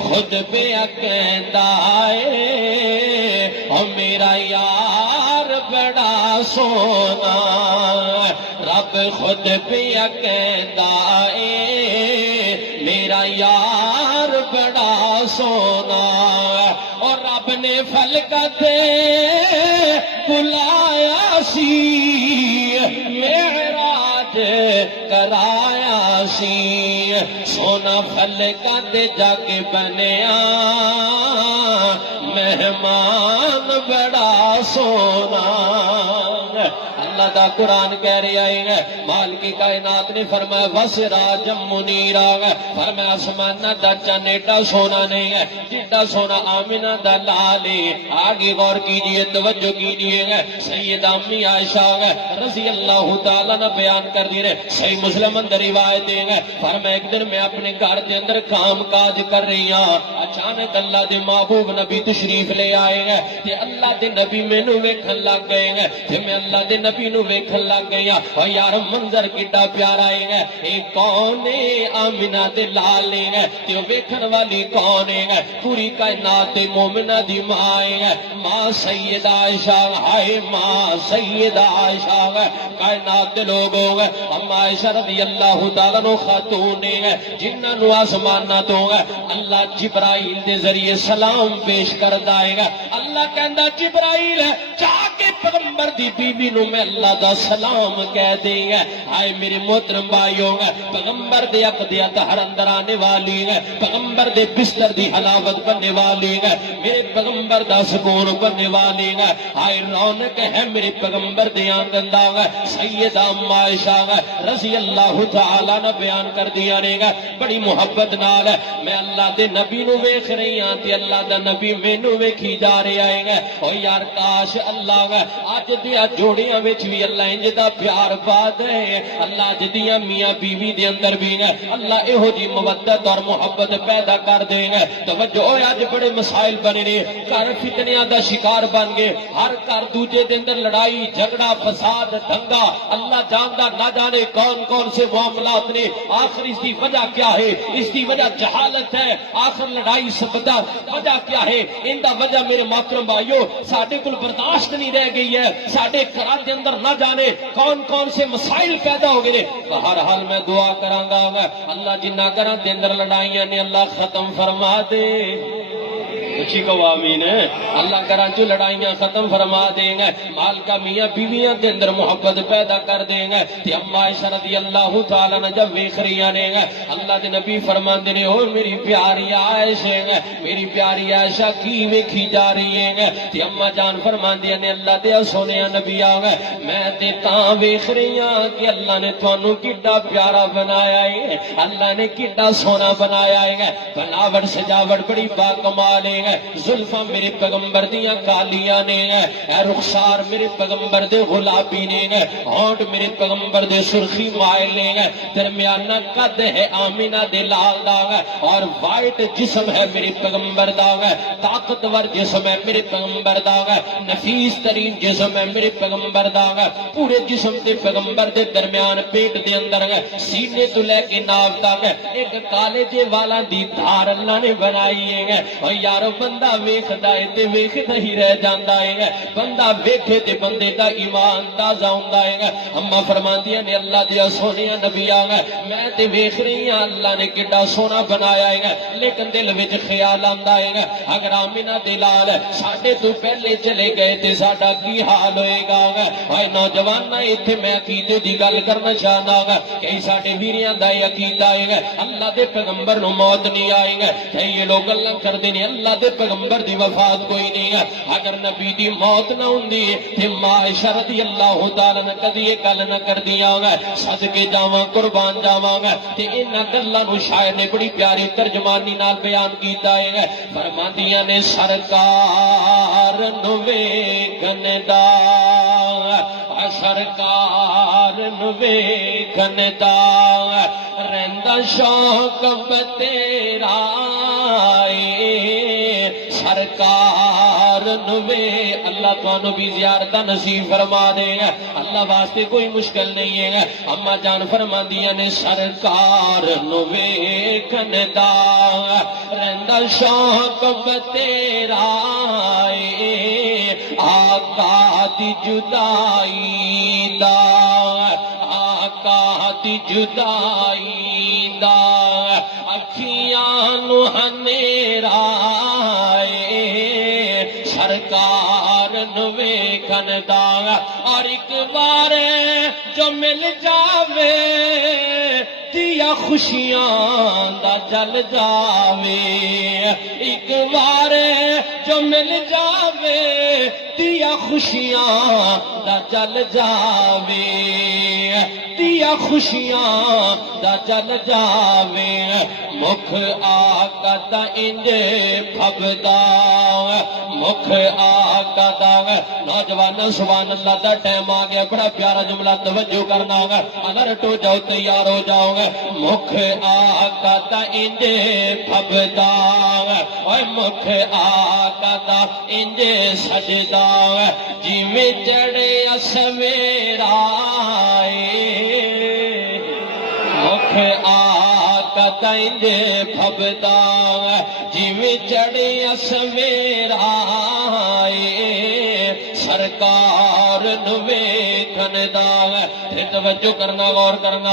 خود پیا کہندا اے او میرا یار بڑا سونا. رب خود پیا کہندا اے میرا یار بڑا سونا. اور رب نے فلکت بلایا سی، معراج کرایا سی، سونا فلکت جگ بنیا مہمان بڑا سونا. اللہ دا قرآن کہہ رہا ہے مالک کائنات نے فرمایا وسراجم منیرا، فرمایا آسمان دا چن ایڈا سونا نہیں ہے جیڈا سونا آمینہ دا لال ہے. آگے غور کیجئے، توجہ کیجئے. سیدہ امی عائشہ رضی اللہ تعالیٰ نے بیان کر دی رہے، صحیح مسلم اندر روایت ہے فرمایا ایک دن میں اپنے گھر دے اندر کام کاج کر رہی ہاں، اچانک اللہ دے محبوب نبی تشریف لے آئے ہیں تے اللہ دے نبی مینوں ویکھن لگ گئے ہیں تے میں اللہ دے نبی نو ویکھن لگ گئی ہاں. او یار منظر کڈا پیارا ہے. اے کون ہے؟ آمینہ دے لال ہے. تے ویکھن والی کون ہے؟ پوری کائنات دے مومنہ دی ماں ہے، ماں سیدہ عائشہ. ہائے ماں سیدہ عائشہ کائنات دے لوگ ہو گئے. اما عائشہ رضی اللہ تعالیٰ نو خاتون ہے جنہاں نو آسماناں تو اللہ جبرائیل دے ذریعے سلام پیش کردا ہے. اللہ کہندا جبرائیل جا کے پیغمبر دی بیوی نو میں اللہ دا سلام کہہ دیں گے. آئے میرے محترم بھائیوں گے پیغمبر دے اقدیت ہر اندر آنے والی ہے، پیغمبر دے بستر دی حلاوت بننے والی ہے، میرے پیغمبر دا سکون بننے والی ہے. آئے رونق ہے میرے پیغمبر دے آنگن دا ہے. سیدہ ام عائشہ رضی اللہ تعالیٰ نے بیان کر دیا رہے گا بڑی محبت نال ہے میں اللہ دے نبی نو ویکھ رہی ہاں تے اللہ دا نبی مینوں ویکھی جا رہا ہے. او یار کاش اللہ اج دیا جوڑیاں وچ بھی اللہ انج دا پیار پا دے. اللہ جدیاں میاں بیوی دے اندر بھی اللہ ایہو جی مودت اور محبت پیدا کر دے. توجہ اوے اج بڑے مسائل بنے نے، گھر فتنیاں دا شکار بن گئے، ہر گھر دوجے دے اندر لڑائی جھگڑا فساد دنگا، اللہ جاندا نہ جانے کون کون سے معاملات نے. آخر اس دی وجہ کیا ہے؟ اس دی وجہ جہالت ہے. آخر لڑائی سبدا وجہ کیا ہے؟ ان دا وجہ میرے محترم بھائیو ساڈے کول برداشت نہیں رہ گئی. گئی ہے ساڈے گھراں دے اندر نہ جانے کون کون سے مسائل پیدا ہو گئے ہر حال میں دعا کراں گا اللہ جنہ گھراں دے اندر لڑائیاں نے اللہ ختم فرما دے اچھی کو آمین ہے اللہ گھراں چ لڑائیاں ختم فرما دیں گے مالکہ میاں بیویاں دے اندر محبت پیدا کر دیں گے تے اما عائشہ رضی اللہ تعالی عنہ جب ویکھ رہی نے اللہ دے نبی فرماندے نے او میری پیاری عائشہ میری پیاری عائشہ کی ویکھی جا رہی ہے تے اما جان فرماندیاں نے اللہ دے سونے نبی میں تے تاں ویکھ رہی ہاں کہ اللہ نے تانوں کڈا پیارا بنایا ہے اللہ نے کڈا سونا بنایا ہے بناوٹ سجاوٹ بڑی با کمال ہے زلفاں میرے پیغمبر دیاں کالیاں نے اے رخسار میرے پیغمبر دے گلابی نے ہونٹ میرے پیغمبر دے سرخی مائل نے درمیانہ قد ہے آمینہ دے لال دا اور وائٹ جسم ہے میرے پیغمبر دا طاقتور جسم ہے میرے پیغمبر دا نفیس ترین جسم ہے میرے پیغمبر دا پورے جسم دے پیغمبر دے درمیان پیٹ دے اندر سینے تو لے کے ناف تک ایک کالے دے والا دی دھار اللہ نے بنائی ہے اور یارو بندہ ویکھدا ہے تے ویکھدا ہی رہ جاندا ہے بندہ ویکھے تے بندے دا ایمان تازہ ہوندا ہے اما فرماندیاں نے اللہ دے سونیا نبیاں میں تے ویکھ رہی ہاں اللہ نے کڈا سونا بنایا ہے لیکن دل وچ خیال آندا ہے اگر آمینہ دے لال ساڈے تو پہلے چلے گئے تے ساڈا کی حال ہوئے گا اے نوجوان ایتھے میں عقیدے دی گل کرنا چاہنا گا کہ ساڈے ویریاں دا عقیدہ ہے اللہ دے پیغمبر نو موت نہیں آئے گا کہ یہ لوگ گلاں کردے نے اللہ دے پیغمبر دی وفات کوئی نہیں ہے اگر نبی دی موت نہ ہوندی تے ماں عائشہ رضی اللہ تعالی عنہ کدی یہ گل نہ کردیاں گا صدقے جاواں قربان جاواں گا تے انہاں گلاں نو شاعر نے بڑی پیاری ترجمانی نال بیان کیتا ہے فرماندیاں نے سرکار نو ویکھن دا سرکار نو ویکھن دا رہندا شوق تیرا سرکار نوے اللہ تانوں بھی زیارت نصیب فرما دے گا اللہ واسطے کوئی مشکل نہیں ہے اما جان فرماندیاں نے سرکار نوے کھندا رہندا شوق تیرا آقا دی جدائی دا آقا دی جدائی دا اکھیاں نو ہنیرا سرکار نو ویکھن دا اور ایک بار جو مل جاوے دیا خوشیاں دا جل جاوے ایک بار جو مل جاوے دیا خوشیاں دا جل جاوے دیا خوشیاں دا جل جاوے مکھ آقا دا انج پھبدا مکھ آقا دا نوجوان سبحان اللہ دا ٹائم آ گیا بڑا پیارا جملہ توجہ کرنا ہوگا الرٹ ہو جاؤ تیار ہو جاؤ گے مکھ آقا دا انج پھبدا اوے مکھ آقا دا انج سجدا جی میں چڑھے سویرا مکھ آقا دا انج پھبدا جی میں چڑھے سویرا سرکار نو ویکھن دا پھر توجہ کرنا غور کرنا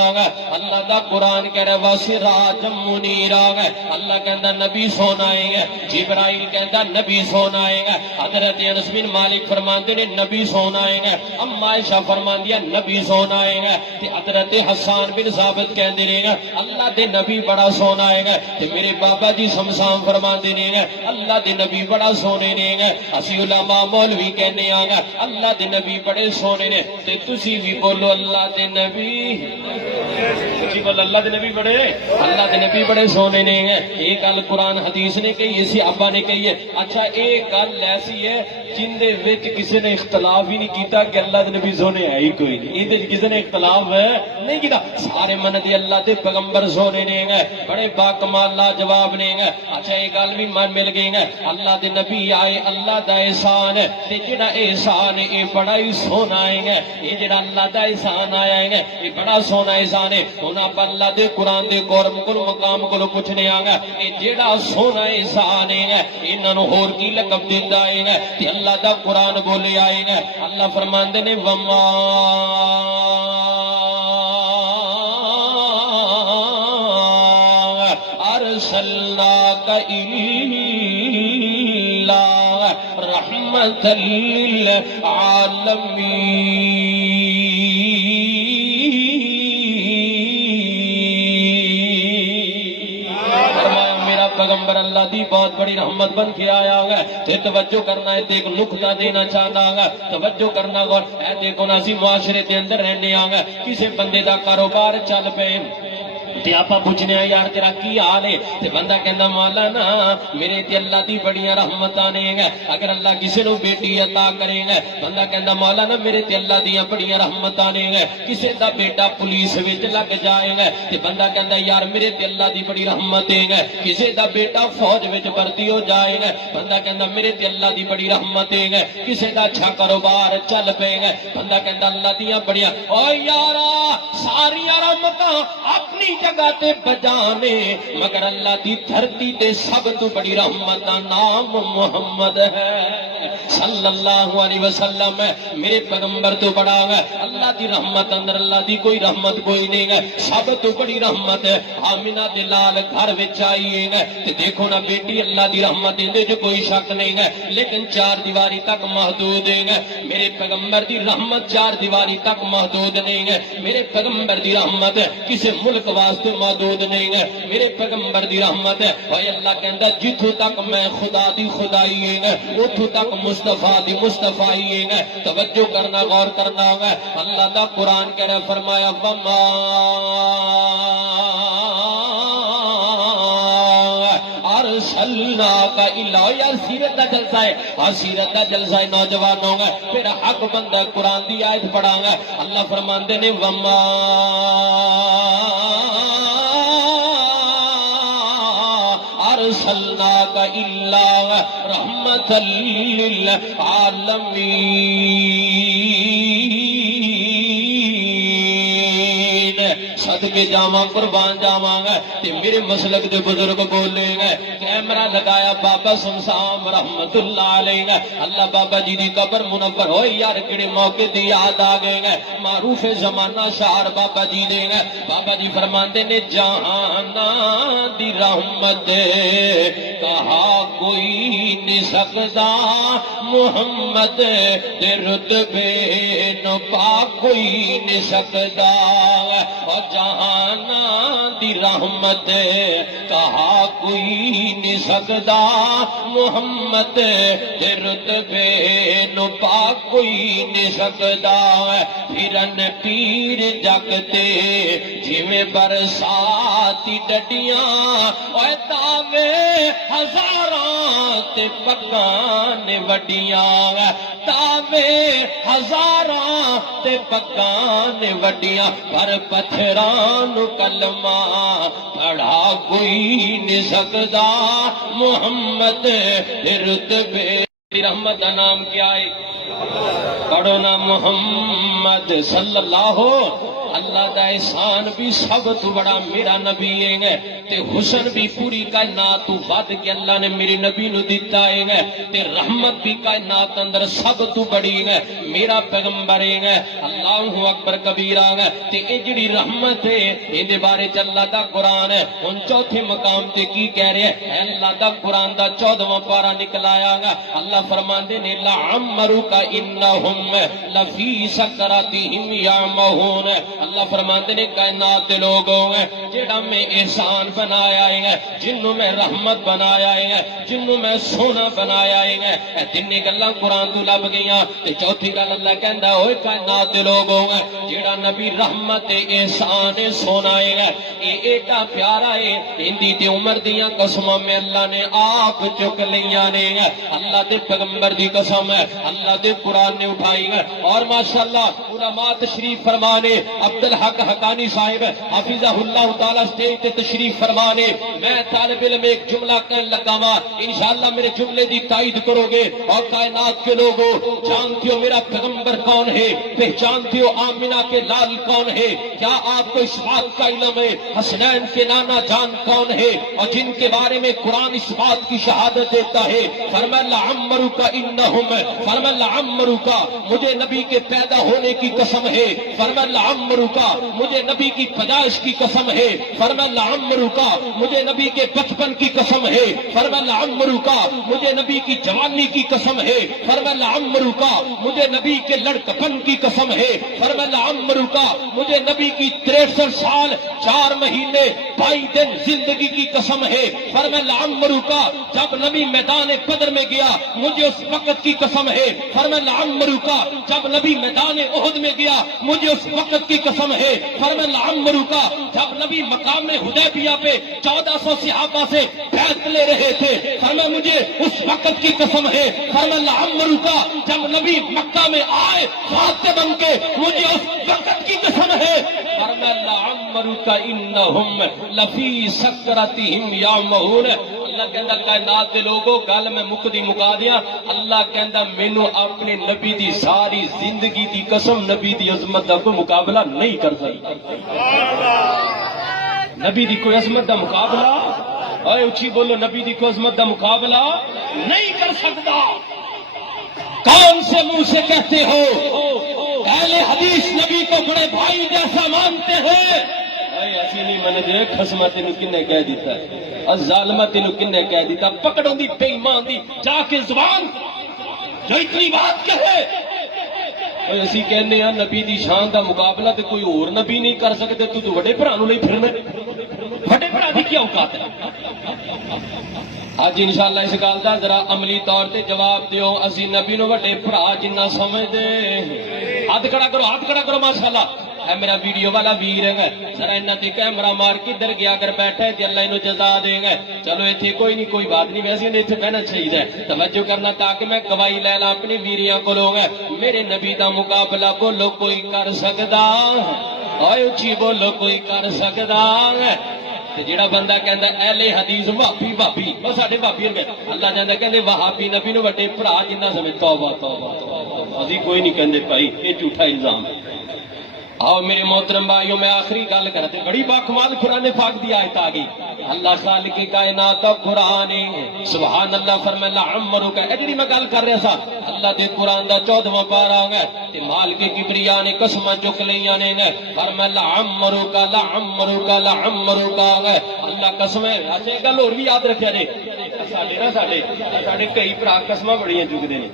اللہ دا قرآن کہہ رہا ہے وسراجم منیرا اللہ کہندا نبی سونا ہے جبرائیل کہندا نبی سونا ہے حضرت انس بن مالک فرماندے نے نبی سونا ہے اما عائشہ فرماندیاں نبی سونا ہے تے حضرت حسان بن ثابت کہندے نے اللہ دے نبی بڑا سونا ہے تے میرے بابا جی سمسام فرماندے نے اللہ دے نبی بڑا سونے نے اسی علماء مولوی کہنے آ اللہ دے نبی بڑے سونے نے تے تسی بھی بولو اللہ دے نبی تسی بولو اللہ دے نبی بڑے اللہ دے نبی بڑے سونے نے ایک گل قرآن حدیث نے کہی ہے صحابہ نے کہی ہے اچھا ایک گل ایسی ہے جن دے وچ کسی نے اختلاف ہی نہیں کیتا کہ اللہ دے نبی سونے ہے ہی کوئی نہیں ایندے کسی نے اختلاف ہے نہیں کیتا سارے من دی اللہ دے پیغمبر سونے نے بڑے با کمال لاجواب نے اچھا ایک گل بھی مل گئی اللہ دے نبی آئے اللہ دا احسان تے جڑا احسان اے بڑا ہی سونا ہے یہ جڑا اللہ دا احسان آیا ہے یہ بڑا سونا احسان ہے ہن آپ اللہ دے قرآن دے قرم کو مقام کو پوچھنے آ گا یہ جیڑا سونا احسان ہے انہاں نو ہور کی لقب دیندا ہے تے اللہ دا قرآن بولے آئے گا اللہ فرماندے نے وما ارسلناک الا رحمت للعالمین پیغمبر اللہ دی بہت بڑی رحمت بن کے آیا ہے تے توجہ کرنا ہے ایک نقطہ دینا چاہتا ہے توجہ کرنا غور اے دیکھو نا اسی معاشرے دے اندر رہنے آ گئے کسی بندے دا کاروبار چل پے تے آپا پوچھنے ہیں یار تیرا کی حال ہے تے بندہ کہندا مولانا میرے تے اللہ دی بڑیاں رحمتاں نے اگر اللہ کسی نو بیٹی عطا کرے گا بندہ کہندا مولانا میرے تے اللہ دیاں بڑیاں رحمتاں نے کسی دا بیٹا پولیس وچ لگ جائے گا تے بندہ کہندا یار میرے تے اللہ دی بڑی رحمت ہے کسی دا بیٹا فوج وچ بھرتی ہو جائے گا بندہ کہندا میرے تے اللہ دی بڑی رحمت ہے کسی دا اچھا کاروبار چل پے گا بندہ کہندا اللہ دیاں بڑیاں او یارا ساری رحمتاں اپنی جگہ تے بجانے مگر اللہ دی دھرتی تے سب تو بڑی رحمت دا نام محمد ہے صلی اللہ علیہ وسلم میرے پیغمبر تو بڑا ہے اللہ دی رحمت اندر اللہ دی کوئی رحمت کوئی نہیں ہے سب تو بڑی رحمت ہے آمینہ دے لال گھر وچ آئی ہے تے دیکھو نا بیٹی اللہ دی رحمت دے جو کوئی شک نہیں ہے لیکن چار دیواری تک محدود ہے میرے پیغمبر دی رحمت چار دیواری تک محدود نہیں ہے میرے پیغمبر دی رحمت کسی ملک واسطے محدود نہیں ہے میرے پیغمبر دی رحمت ہے اور اللہ کہندا جتھوں تک میں خدا دی خدائی ہے اتھوں تک مصطفیٰ دی مصطفیٰ ہے توجہ کرنا غور کرنا ہے اللہ دا قرآن کہہ رہا فرمایا وما ارسلناک الا یار سیرت دا جلسہ ہے ہاں سیرت دا جلسہ ہے نوجوانوں گا پھر حق بندہ قرآن دی آیت پڑھا گا اللہ فرماندے نے وما ارسلناک الا رحمت للعالمین صدقے جاواں قربان جاواں گا تے میرے مسلک دے بزرگ بولے گا کیمرہ لگایا بابا سمسام رحمت اللہ علیہ اللہ بابا جی دی قبر منور ہوئی یار کڑے موقع دی یاد آ گئے گا معروف زمانہ شعر بابا جی دے گا بابا جی فرماندے نے جہانا دی رحمت کہا کوئی نہیں سکتا محمد دے رتبے نو پا کوئی نہیں سکتا اور جہانا دی رحمت کہا کوئی نہیں سکتا محمد دے رتبے نو پا کوئی نہیں سکتا پھرن پیر جگتے جویں برساتی ڈڈیاں اور تاوے ہزاراں تے پکان وڈیاں تاوے ہزاراں تے پکان وڈیاں پر پتھران کلمہ پڑھا کوئی نہیں سکتا محمد رتبے رحمت کا نام کیا ہے پڑھو نا محمد صلی اللہ اللہ دا احسان بھی سب تو بڑا میرا نبی ہے تے حسن بھی پوری کائنات تو ود کے اللہ نے میرے نبی نو دیتا ہے تے رحمت بھی کائنات اندر سب تو بڑی ہے میرا پیغمبر ہے اللہ اکبر کبیرہ ہے تے اے جڑی رحمت ہے ان دے بارے چ اللہ دا قرآن ہے ان چوتھے مقام تے کی کہہ رہے ہیں اللہ دا قرآن دا 14واں پارہ نکلایا گا اللہ فرماندے نے لعمرک انہم لفی سکراتہم یعمہون اللہ فرماتے نے کائنات دے لوگوں ہیں جڑا میں احسان بنایا ہے جنوں میں رحمت بنایا ہے جنوں میں سونا بنایا ہے اے تینوں گلاں قرآن تو لب گئیاں تے چوتھی گل اللہ کہندا اوے کائنات دے لوگوں ہیں جڑا نبی رحمت احسان سونا ہے اے ایڈا پیارا ہے اندی تے عمر دیاں قسماں میں اللہ نے آپ چک لیاں نے اللہ دے پیغمبر دی قسم ہے اللہ دے قرآن نے اٹھائی ہے اور ماشاءاللہ علماء تشریف فرمانے اب عبدالحق حقانی صاحب حفظہ اللہ تعالی اسٹیج تے تشریف فرمانے. میں طالب علم ایک جملہ کہنے لگا وا, انشاءاللہ میرے جملے دی تائید کرو گے. اور کائنات کے لوگوں, جانتے ہو میرا پیغمبر کون ہے, پہچانتے ہو آمنہ کے لال کون ہے, کیا آپ کو اس بات کا علم ہے حسنین کے نانا جان کون ہے اور جن کے بارے میں قرآن اس بات کی شہادت دیتا ہے؟ فرمایا لعمرک انہم, فرمایا لعمرک مجھے نبی کے پیدا ہونے کی قسم ہے, فرمایا لعمرک مجھے نبی کی پیدائش کی قسم ہے, فرمایا لعمرک مجھے نبی کے بچپن کی قسم ہے, فرمایا لعمرک مجھے نبی کی جوانی کی قسم ہے, فرمایا لعمرک مجھے نبی کے لڑکپن کی قسم ہے, فرمایا لعمرک مجھے نبی کی 63 سال 4 مہینے 22 دن زندگی کی قسم ہے, فرمایا لعمرک جب نبی میدان بدر میں گیا مجھے اس وقت کی قسم ہے, فرمایا لعمرک جب نبی میدان احد میں گیا مجھے اس وقت کی قسم ہے, فرمایا لعمرک جب نبی مقام حدیبیہ پہ 1400 صحابہ سے بیعت لے رہے تھے, فرمایا مجھے اس وقت کی قسم ہے, فرمایا لعمرک جب نبی مکہ میں آئے فاتح بن کے مجھے اس وقت کی قسم ہے, فرمایا لعمرک انہم لفی سکرتہم یعمہون. اللہ کہندا کائنات دے لوگوں گل میں مکا دیا. اللہ کہندا مینوں اپنے نبی دی ساری زندگی دی قسم نبی دی عظمت دا کوئی مقابلہ نہیں کر سکتا. نبی دی کوئی عظمت دا مقابلہ, اے اچھی بولو, نبی دی کوئی عظمت دا مقابلہ نہیں کر سکتا. کون سے منہ سے کہتے ہو اہل حدیث نبی کو بڑے بھائی جیسا مانتے ہیں؟ ایسی نہیں من دے خسمہ تینوں کنے کہہ دیتا ہے, الظالمہ تینوں کنے کہہ دیتا, پکڑوں دی بے ایمان دی جا کے زبان جو اتنی بات کہے. اسی کہنے ہیں نبی دی شان دا مقابلہ تے کوئی اور نبی نہیں کر سکتے, تو بڑے بھرا نو نہیں پھرنا, بڑے بھرا دی کیا اوقات ہے؟ آج انشاءاللہ اس گل دا ذرا عملی طور تے جواب دیو. اسی نبی نو بڑے بھرا جنہ سمجھدے, ہاتھ کھڑا کرو, ہاتھ کھڑا کرو ماشاءاللہ. اے میرا ویڈیو والا ویر ہے, ذرا انہاں تے کیمرہ مار کدھر گیا اگر بیٹھا ہے تے اللہ انہوں جزا دے گا. چلو ایتھے کوئی نہیں, کوئی بات نہیں, ویسے ایتھے کہنا چاہیے توجہ کرنا تاکہ میں گواہی لے لاں اپنی ویریاں کولوں. میرے نبی دا مقابلہ بولو کوئی کر سکدا, اوے اچھی بولو کوئی کر سکدا. جڑا بندہ کہندا اہل حدیث وہابی وہابی, او ساڈے وہابی ہیں, اللہ جاندا کہندے وہابی نبی نو وڈے بھرا جنہ سمجھ. توبہ توبہ توبہ, اسی کوئی نہیں کہندے بھائی, یہ جھوٹا الزام ہے. آؤ میرے محترم بھائیوں, میں آخری گل کرتے, بڑی باکمال قرآن پاک دی آیت آ گئی. اللہ خالق کائنات دا قرآن سبحان اللہ فرمایا لعمرک. اے جڑی میں گل کر رہا سا اللہ دے قرآن دا 14واں پارہ ہے تے مالک کبریا نے قسماں چک لیاں نے, فرمایا لعمرک لعمرک لعمرک. اللہ قسم ہے. اچھا ایک گل اور بھی یاد رکھیا جے, ساڈے کئی بھرا قسماں بڑیاں چکدے نے.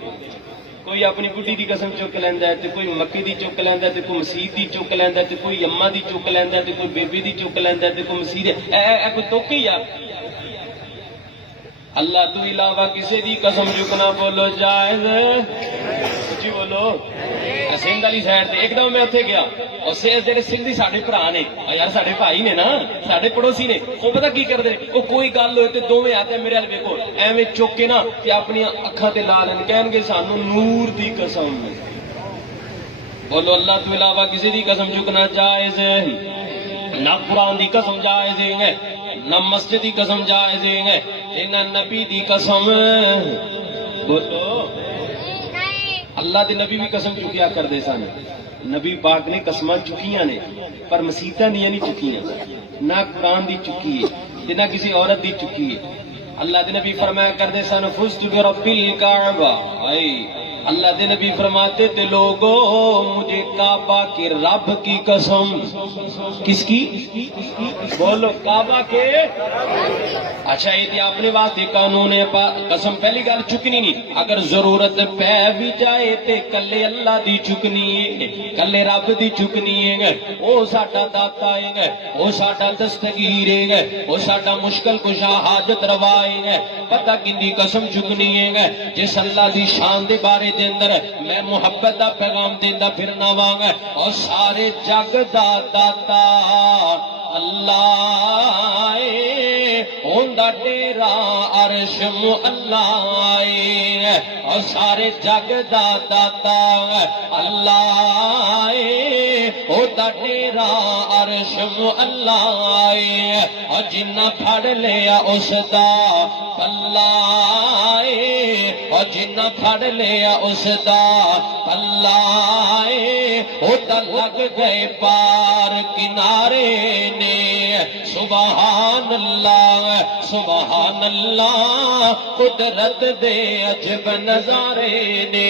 کوئی اپنی بڈھی دی قسم چک لیندا ہے تے کوئی مکی دی چک لیندا ہے تے کوئی مسیح دی چک لیندا ہے تے کوئی اماں دی چک لیندا ہے تے کوئی بیبی دی چک لیندا ہے تے کوئی مسیح دی. اے کوئی توکی آ. اللہ تو علاوہ کسی دی قسم چکنا بولو جائز, جی بولو. سندھ والی سائڈ تے ایک دم میں اتنے گیا, اور جڑے سندھی ساڈے بھرا نے یار, ساڈے بھائی نے نا, ساڈے پڑوسی نے, وہ پتہ کی کرتے وہ کوئی گل ہوئے تے دوویں آتے میرے ال ویکھو ایویں چک کے نا تے اپنی اکھاں تے لا لین, کہن گے سانو نور دی قسم. بولو اللہ تو علاوہ کسی دی قسم چکنا جائز ہے, نہ قرآن دی قسم جائز ہے, نہ مسجد دی قسم جائز ہے, نہ نبی دی قسم. بولو اللہ دے نبی بھی قسم چکیا کرتے سن. نبی پاک نے قسماں چکیاں نے پر مسیتاں دیا نہیں چکیاں, نہ قرآن دی چکی ہے نہ کسی عورت دی چکی ہے. اللہ دے نبی فرمایا کرتے سن فزت برب الکعبہ. اللہ دے نبی فرماتے تھے لوگوں مجھے کعبہ کے رب کی قسم. کس کی؟ بولو کعبہ کے. اچھا یہ اپنے واسطے قانون ہے, قسم پہلی گل چکنی نہیں, اگر ضرورت پہ بھی جائے تے کلے اللہ دی چکنی ہے, کلے رب دی چکنی ہے. او ساڈا داتا ہے, او ساڈا دستگیر ہے, او ساڈا مشکل کشا حاجت روا ہے. پتہ کندی قسم چکنی ہے جس اللہ دی شان دے بارے دے اندر میں محبت دا پیغام دیندا پھرنا واں, اور سارے جگ دا داتا اللہ اے, ہوندا ڈیرا عرش اللہ اے, اور سارے جگ دا داتا اللہ او دا ڈیرا عرش اللہ اور جنہ پھڑ لیا اس دا پلہ اور جنہ پھڑ لیا اس دا پلہ او تا لگ گئے پار کنارے نے سبحان اللہ قدرت دے عجب نظارے نے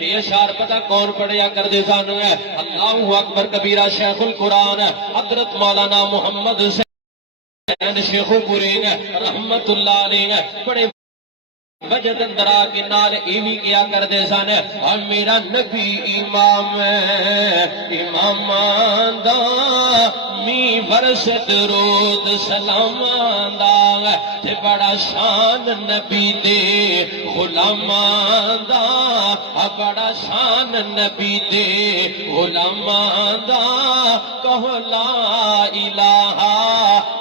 یہ اشعار پتہ کون پڑھیا کر دے سانو ہے اللہ اکبر کبیرہ شیخ القرآن حضرت مولانا محمد حسین شیخ پورین رحمت اللہ علیہ بڑے بجد اندرا کے نال ایوی کیا کر دے سن اور میرا نبی امام دا می برس درود سلام دا تے بڑا شان نبی دے غلام دا بڑا شان نبی دے غلام دا کہو لا الہ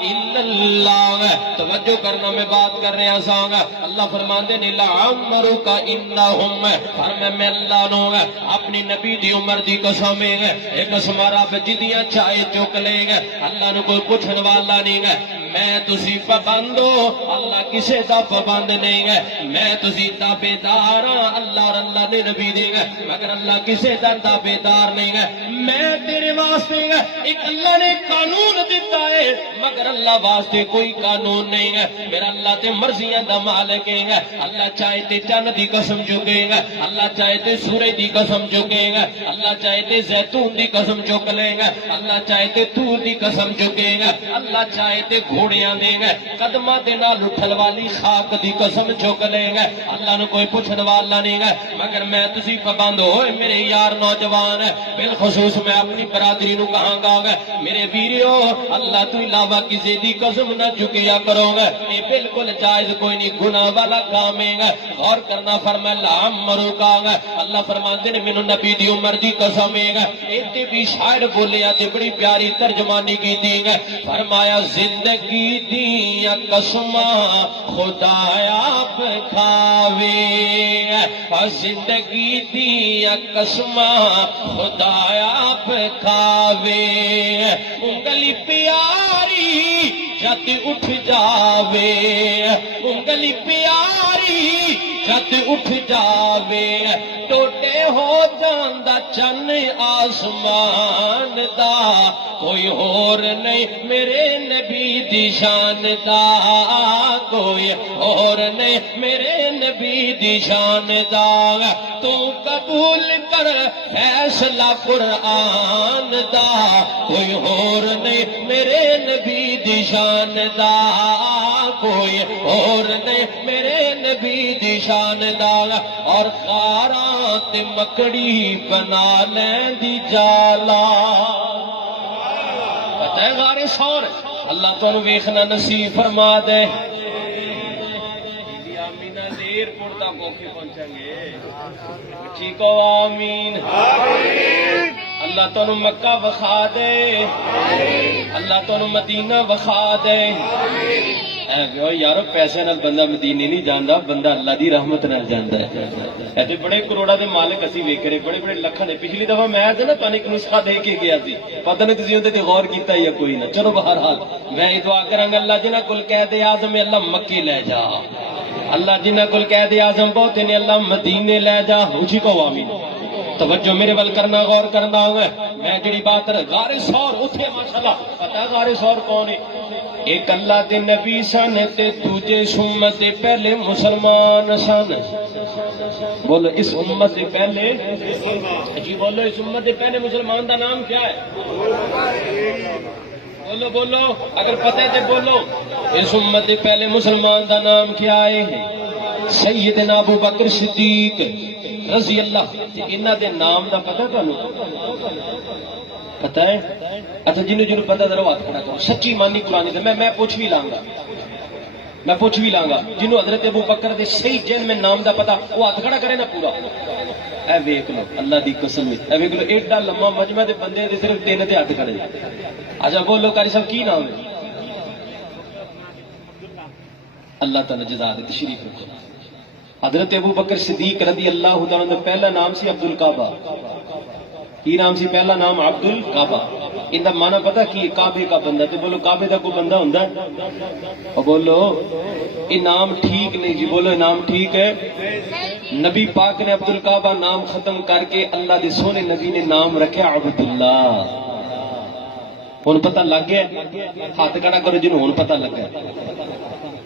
الا اللہ توجہ کرنا میں بات کر رہا سانگ اللہ فرماندے نے لعمرک انہم فرمائے میں اللہ نو اپنی نبی دی عمر دی قسم ہے ایک قسم رب جدیاں چاہے چک لے گا اللہ نو کوئی پوچھن والا نہیں ہے میں تسی پابند ہو اللہ کسے دا پابند نہیں ہے میں تسی تابعدار ہاں اللہ اور اللہ نے نبی دے گا مگر اللہ کسے دا تابعدار نہیں ہے میں تیرے واسطے ایک اللہ نے قانون دیتا ہے مگر اللہ واسطے کوئی قانون نہیں ہے میرا اللہ تے مرضیاں دا مالک ہے اللہ چاہے تے چند دی قسم چکے گا اللہ چاہے تے سورج دی قسم چکے گا اللہ چاہے تے زیتون دی قسم چک لے گا اللہ چاہے تے تور دی قسم چکے گا اللہ چاہے تے گھوڑیاں دے گا قدمہ دے نال اٹھل والی خاک دی قسم چک لے گا اللہ نے کوئی پوچھن والا نہیں گا مگر میں تسی پابند ہوئے میرے یار نوجوان بالخصوص میں اپنی برادری نو کہاں گا میرے ویریو اللہ تو علاوہ کسی دی قسم نہ چکیا کرو گا یہ بالکل جائز کوئی نہیں گناہ والا کام ہے غور کرنا فرمائے لعمرو کا اللہ فرماتے نے مینوں نبی دی عمر دی قسم ہے ایتے بھی شاعر بولیا تے بڑی پیاری ترجمانی کی دی ہے فرمایا زندگی دیا قسماں خدایا کھاوے اور زندگی دیا قسماں خدایا کھاوے انگلی پیاری جد اٹھ جاوے انگلی پیاری جد اٹھ جاوے ٹوٹے ہو جاندا چن آسمان دا کوئی اور نہیں میرے نبی دی شان دا کوئی اور نہیں میرے نبی دی شان دا تو قبول کر فیصلہ قرآن دا کوئی اور نہیں میرے نبی دی شان دا کوئی اور نہیں میرے نبی دی شان دا اور خاراں تے مکڑی بنا لیں دی جالا پتہ ہے غار سور اللہ تو ویکھنا نصیب فرما دے آمینہ دیر پڑتا کوکے پہنچیں گے ٹھیک ہو آمین اللہ تو مکہ بخا دے اللہ تو مدینہ بخا دے یارو پیسے نال بندہ مدینے نہیں جاندا بندہ اللہ دی رحمت نال جاندا ہے ایتھے بڑے کروڑا دے مالک اسی ویکھ رہے بڑے بڑے لکھاں دے پچھلی دفعہ میں تے نا تانوں ایک نسخہ دے کے گیا سی پتہ نہیں تسی اودے تے غور کیتا یا کوئی نہ چلو بہرحال میں دعا کراں گا اللہ جنہاں کول قید اعظم اللہ مکے لے جا اللہ جنہاں کول قید اعظم بہت نے اللہ مدینے لے جا اونچی کو آمین توجہ میرے ول کرنا غور کرنا ہوگا میں جڑی بات غار سور اتھے ماشاءاللہ پتہ غار سور کون ہے ایک اللہ دے نبی سن تے دوجے امت دے پہلے مسلمان سن بولو اس امت دے پہلے جی بولو اس امت دے پہلے مسلمان دا نام کیا ہے بولو بولو اگر پتہ ہے تے بولو اس امت دے پہلے مسلمان دا نام کیا ہے سیدنا ابو بکر صدیق رضی اللہ انہاں دے نام دا پتہ تانوں پتہ ہے اچھا جنہوں پتہ ذرا ہاتھ کھڑا کرو سچی مانی قرآن سے میں پوچھ بھی لاں گا جنہوں حضرت ابو بکر دے صحیح جن میں نام دا پتہ وہ ہاتھ کھڑا کرے نا پورا اے ویکھ لو اللہ دی قسم اے ویکھ لو ایڈا لمبا مجمع دے بندے دے صرف 3 تے ہاتھ کھڑے اچھا بولو قاری صاحب کی نام ہے اللہ تعالی جزا دے تشریف رکھو حضرت ابو بکر صدیق رضی اللہ تعالیٰ عنہ پہلا نام سی عبد الکعبہ. کی نام سی پہلا نام؟ عبد الکعبہ. ان کا مانا پتا کی؟ کعبے کا بندہ. تو بولو کعبے کا کوئی بندہ ہوں؟ اور بولو یہ نام ٹھیک نہیں جی. بولو یہ نام ٹھیک ہے؟ نبی پاک نے عبد الکعبہ نام ختم کر کے اللہ دے سونے نبی نے نام رکھا عبد اللہ. ہوں پتہ لگ گیا؟ ہاتھ کھڑا کرو جنہوں ہوں پتہ لگا.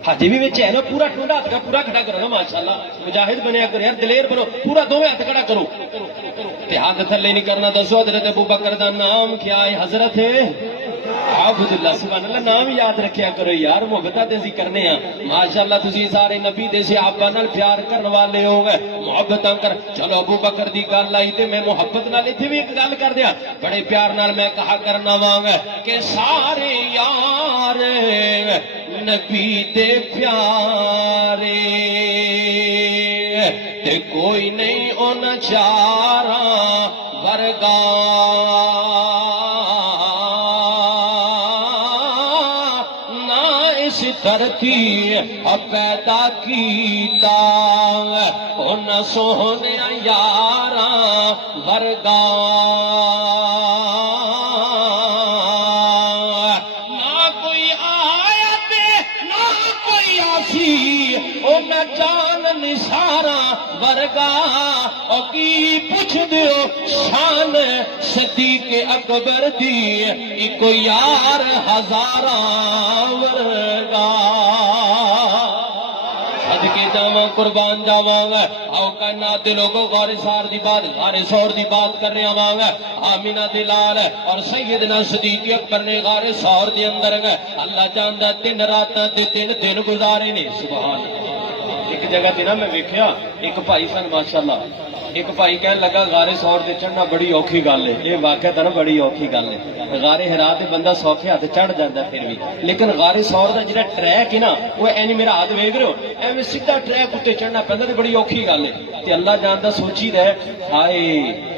ہاتھ بھی ہے نا پورا ٹونڈا ہاتھ کا پورا کھڑا کرو نا. ماشاءاللہ مجاہد بنیا کرو یار, دلیر بنو. پورا دونوں ہاتھ کھڑا کرو. ہاتھ تھلے نہیں کرنا. دسو حضرت ابو بکر دا نام کیا ہے؟ حضرت عبداللہ. سبحان اللہ. نام یاد رکھیا کرو یار, محبت تے کرنے ہیں. ماشاءاللہ تسی سارے نبی دے صحابہ نال پیار کرن والے ہو گئے, محبت کر. چلو ابو بکر دی گل آئی تے میں محبت نال ایتھے بھی ایک گل کر دیا. بڑے پیار نال میں کہا کرنا وانگا کہ سارے یار نبی دے پیارے تے کوئی نہیں ان چاراں ورگا. نہ اس دھرتی پیدا کیتا ان سونے یاراں ورگا. میں جان نثارا ورگا او کی پوچھ دیو شان صدیق اکبر دی ایک یار ہزاراں ورگا. صدقے جاواں قربان جاواں گا. آؤ کائنات دے لوگوں غار سار دی بات, غار سور دی بات کر رہے ہاں گا. آمینہ دلال اور سیدنا صدیق اکبر نے غار سور دی اندر گئے. اللہ جاندا 3 راتاں تے 3 دن گزارے نے. سبحان اللہ. ایک جگہ تے نا میں ویکھیا ایک بھائی سن ماشاءاللہ, ایک بھائی کہنے لگا غار سور تے چڑھنا بڑی اوکھی گل ہے. یہ واقعہ تھا نا بڑی اوکھی گل ہے. غار ہرا تے بندہ سوکھے ہاتھ چڑھ جاندا پھر بھی, لیکن غار سور دا جڑا ٹریک ہے نا وہ اینی میرا ہاتھ ویکھ رہے ہو ایویں سیدھا ٹریک تے چڑھنا پیندا تے بڑی اوکھی گل ہے. تے اللہ جاندا سوچی رہے ہائے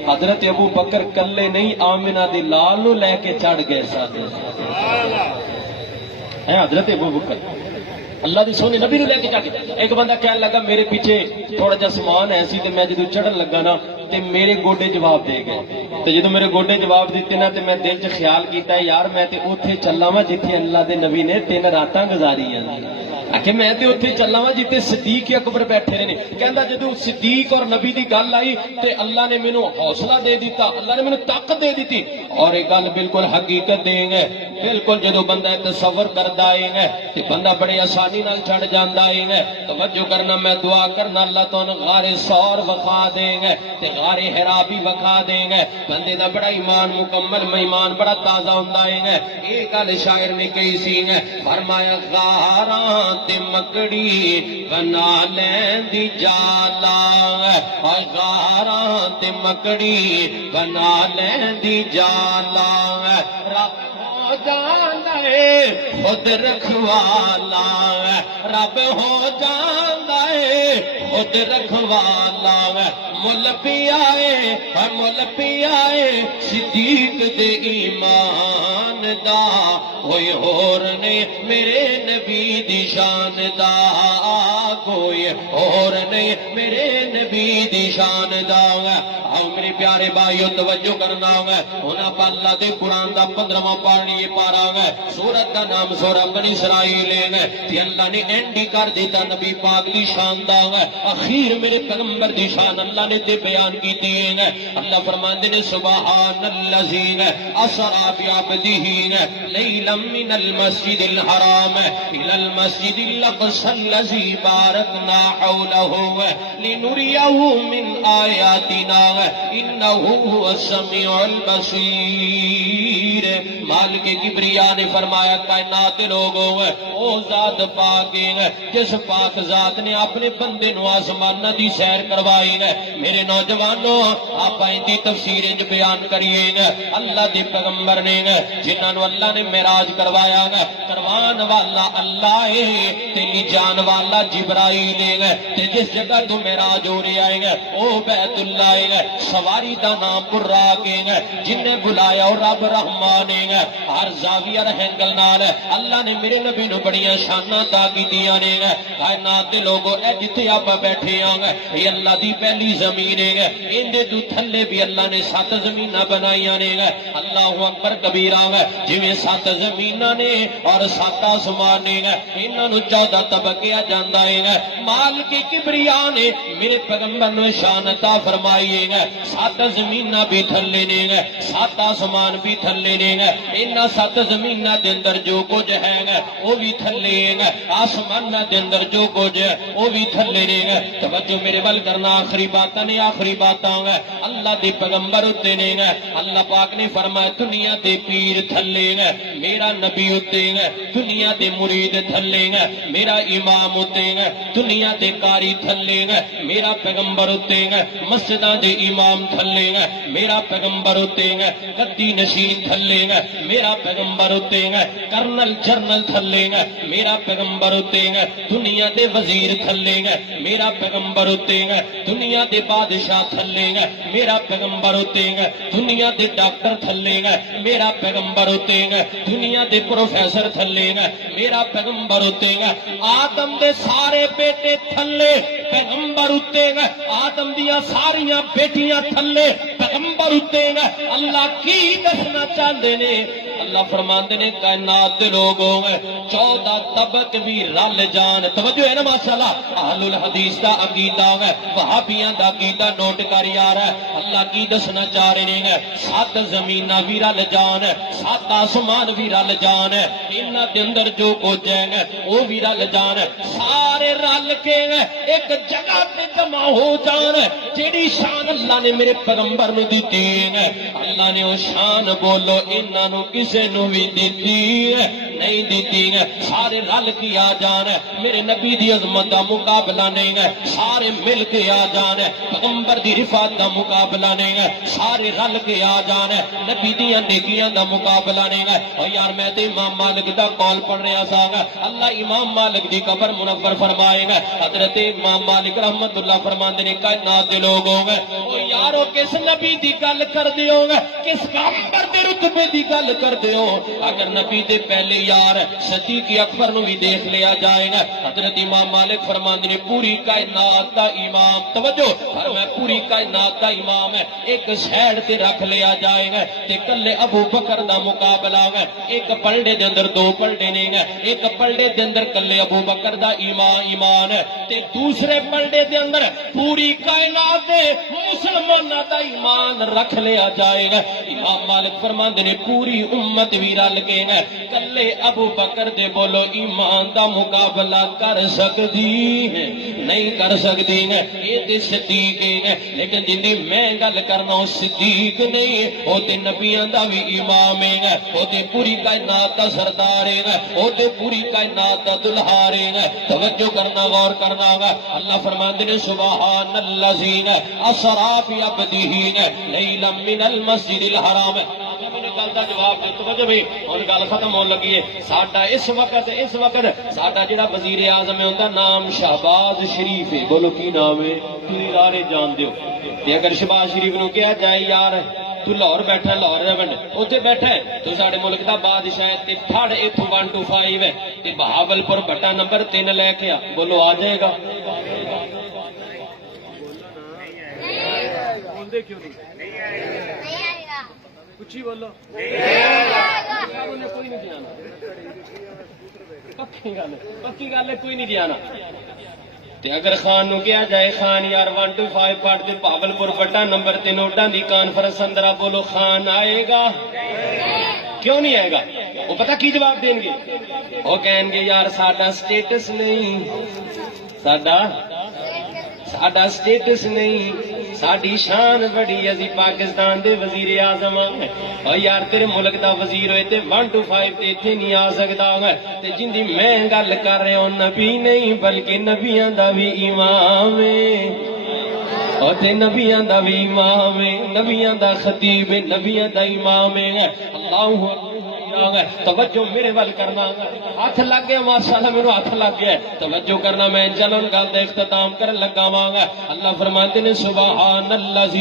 حضرت ابو بکر کلے نہیں آمنہ دے لال نو لے کے چڑھ گئے ساتھ. حضرت ابو بکر اللہ دی سونے نبی نو لے کے چڑھ گئے. ایک بندہ کہنے لگا میرے پیچھے تھوڑا جا سامان ہے سی تے میں جدوں چڑھن لگا نا تے میرے گوڈے جواب دے گئے. تے جدوں میرے گوڈے جواب دیتے نا تے میں دل چ خیال کیتا ہے یار میں تے اوتھے چلاں وا جتھے اللہ دے نبی نے 3 راتاں گزاریاں. آخر میں تے اوتھے چلاں وا جتھے صدیق اکبر بیٹھے رہے. کہندا جدوں صدیق اور نبی دی گل آئی تے اللہ نے مینوں حوصلہ دے دیتا, اللہ نے مینوں طاقت دے دیتی. اور یہ گل بالکل حقیقت دیں گے. بالکل جدوں بندہ تصور کردا ہے تے بندہ بڑے آسانی نال چڑھ جاندا ہے. توجہ کرنا, میں دعا کرنا اللہ تانوں غار سور وکھا دیں گے تے غار حرا بھی وکھا دیں گے. بندے دا بڑا ایمان مکمل ایمان بڑا تازہ ہوندا ہے. ایک گل شاعر نے کہی سی, فرمایا غاراں تے مکڑی بنا لیندی جالا, غاراں تے مکڑی بنا لیندی جالا. رب ہو جاندا ہے خود رکھوالا, رب ہو جاندا ہے خود رکھوالا. مل پیائے مل پیائے صدیق دے ایمان دا, کوئی اور نہیں میرے نبی دی شان دا, کوئی اور نہیں میرے نبی دی شان دا. آؤ میرے پیارے بھائیو توجہ کرنا ہے. ہونا پا اللہ دے قرآن دا 15واں پارنی پارا ہے. سورت دا نام سورہ بنی اسرائیل ہے. تے اللہ نے اینڈی کر دیتا نبی پاک دی شان دا ہے. اخیر میرے پیغمبر دی شان اللہ نے تے بیان کیتی ہے. اللہ فرماندے نے سبحان الذی اسرا بعبدہ لیلا من المسجد الحرام الى المسجد الاقصى الذي باركنا حوله لنريه من آیاتنا انه هو السمیع البصیر. مالک کبریا نے فرمایا کائنات لوگوں او ذات پاک ہے جس پاک ذات نے اپنے بندے نو آسماناں دی سیر کروائی ہے. میرے نوجوانوں آپ دی تفسیر بیان کریے. اللہ دے پیغمبر نے جنہاں نو اللہ نے معراج کروایا ہے, کروان والا اللہ ہے تے لے جان والا جبرائیل ہے. تے جس جگہ تو معراج ہو رہا ہے او او بیت اللہ ہے سواری دا نام براق ہے جن نے بلایا اور رب رحمان ہے ہر زاویہ رہنگل نال اللہ نے میرے نبی نو بڑیاں شاناں عطا کیتیاں نے کائنات دے لوگو اے جتھے آپ بیٹھے ہاں یہ اللہ دی پہلی زمین ہے اندے تو تھلے بھی اللہ نے 7 زمیناں بنائیاں نے اللہ اکبر کبیرہ جویں 7 زمیناں نے اور 7 آسمان نے انہاں نو 14 طبقے جاندا ہے مال کی کبریا نے میرے پیغمبر نو شان عطا فرمائی ہے 7 زمیناں بھی تھلے نے 7 آسمان بھی تھلے نے انہاں 7 زمیناں دے اندر جو کچھ ہے وہ بھی تھلے ہے آسماناں دے اندر جو کچھ ہے وہ بھی تھلے نے توجہ میرے ول کرنا آخری باتاں نے آخری باتاں اللہ دے پیغمبر اتے نے اللہ پاک نے فرمایا دنیا دے پیر تھلے میرا نبی اتے دنیا دے مرید تھلے میرا امام اتے دنیا دے قاری تھلے میرا پیغمبر اتے مسجداں دے امام تھلے میرا پیغمبر اتے گدی نشین تھلے میرا پیغمبر اتے کرنل جرنل تھلے میرا پیغمبر اتے دنیا دے وزیر تھلے میرا پیغمبر اتے دنیا دے بادشاہ تھلے میرا پیغمبر اتے دنیا دے ڈاکٹر تھلے میرا پیغمبر اتے دنیا دے پروفیسر تھلے میرا پیغمبر اتے آدم دے سارے بیٹے تھلے پیغمبر اتے آدم دیا ساریاں بیٹیاں تھلے پیغمبر اتے اللہ کی دسنا چاہتے نے اللہ فرماندے نے کائنات دے لوگوں 14 طبق بھی رل جان توجہ ہے نا ماشاءاللہ اہل الحدیث دا عقیدہ ہے وہابیاں دا عقیدہ نوٹ کر یار اللہ کی دسنا چاہ رہے ہیں 7 زمیناں بھی رل جان 7 آسمان بھی رل جان انہاں دے اندر جو کچھ ہے وہ بھی رل جان سارے رل کے ایک جگہ تے جمع ہو جان جیڑی شان اللہ نے میرے پیغمبر نو دتی ہے اللہ نے وہ شان بولو انہاں نو کسے نو بھی دتی ہے نہیں دیتی ہے سارے رل کے آ جان میرے نبی دی عظمت دا مقابلہ نہیں ہے سارے مل کے آ جان پیغمبر دی رفعت دا مقابلہ نہیں ہے سارے رل کے آ جان نبی دیاں نیکیاں دا مقابلہ نہیں ہے اور یار میں تے امام مالک دا قول پڑھ رہا سا اللہ امام مالک دی قبر منور فرمائے گا حضرت امام مالک رحمت اللہ فرماندے نے کائنات دے لوگ ہوں گے او یارو کس نبی دی گل کر دیو گے کس پیغمبر دے رتبے دی گل کر دیو اگر نبی دے پہلے یار صدیق اکبر نو بھی دیکھ لیا جائے گا حضرت امام مالک فرماندے نے پوری کائنات دا امام توجہ فرمایا پوری کائنات دا امام ہے ایک سائیڈ تے رکھ لیا جائے گا تے کلے ابو بکر دا مقابلہ ہے ایک پلڑے دے اندر 2 پلڑے نہیں ہے ایک پلڑے دے اندر کلے ابو بکر دا ایمان ہے تے دوسرے پلڑے دے اندر پوری کائنات دے مسلماناں دا ایمان رکھ لیا جائے گا امام مالک فرماندے نے پوری امت بھی رل کے کلے ابو بکر دے بولو ایمان دا مقابلہ کر سکتی ہے نہیں کر سکتی ہے یہ تے صدیق ہے لیکن جندی میں گل کرنا صدیق نہیں او تے نبیاں دا بھی امام ہے او تے پوری کائنات دا سردار ہے او تے پوری کائنات دا دلہار ہے توجہ کرنا غور کرنا اللہ فرماندے نے سبحان الذی اسری بعبدہ لیلا من المسجد الحرام گل کا جواب دے توجہ بھائی اور گل ختم ہون لگی ہے ساڈا اس وقت ساڈا جڑا وزیر اعظم ہے اوندا نام شہباز شریف ہے بولو کی نام ہے تسی سارے جان دیو تے اگر شہباز شریف نو کہا جائے یار تو لاہور بیٹھا لاہور دا پنڈ اوتھے بیٹھا ہے تو ساڈے ملک دا بادشاہ ہے تے پھڑ ایتھوں 1 to 5 ہے تے بہاول پور بٹا نمبر 3 لے کے آ بولو آ جائے گا بولدے کیوں نہیں کچھ ہی بولو کوئی نہیں جانا پکی گل ہے کوئی نہیں جانا تے اگر خان نو کیا جائے خان یار 1 to 5 پڑھ دے بہاول پور بٹا نمبر 3 نوٹاں دی کانفرنس اندر بولو خان آئے گا کیوں نہیں آئے گا وہ پتہ کی جواب دیں گے وہ کہیں گے یار ساڈا سٹیٹس نہیں ساڈا سٹیٹس نہیں ساڈی شان بڑی اسی پاکستان دے وزیر اعظم اور یار تیرے ملک دا وزیر ہوئے تے 1 to 5 تے ایتھے نہیں آ سکدا تے جندی میں گل کر رہا ہوں نبی نہیں بلکہ نبیاں دا بھی امام ہے اور تے نبیاں دا بھی امام ہے نبیاں دا خطیب ہے نبیاں دا امام ہے اللہ گا توجہ میرے ول کرنا ہاتھ لگ گیا ماشاءاللہ میرے ہاتھ لگ گیا توجہ کرنا میں چلن گل کا اختتام کرن لگا گا اللہ فرماتے نے سبحان اللہ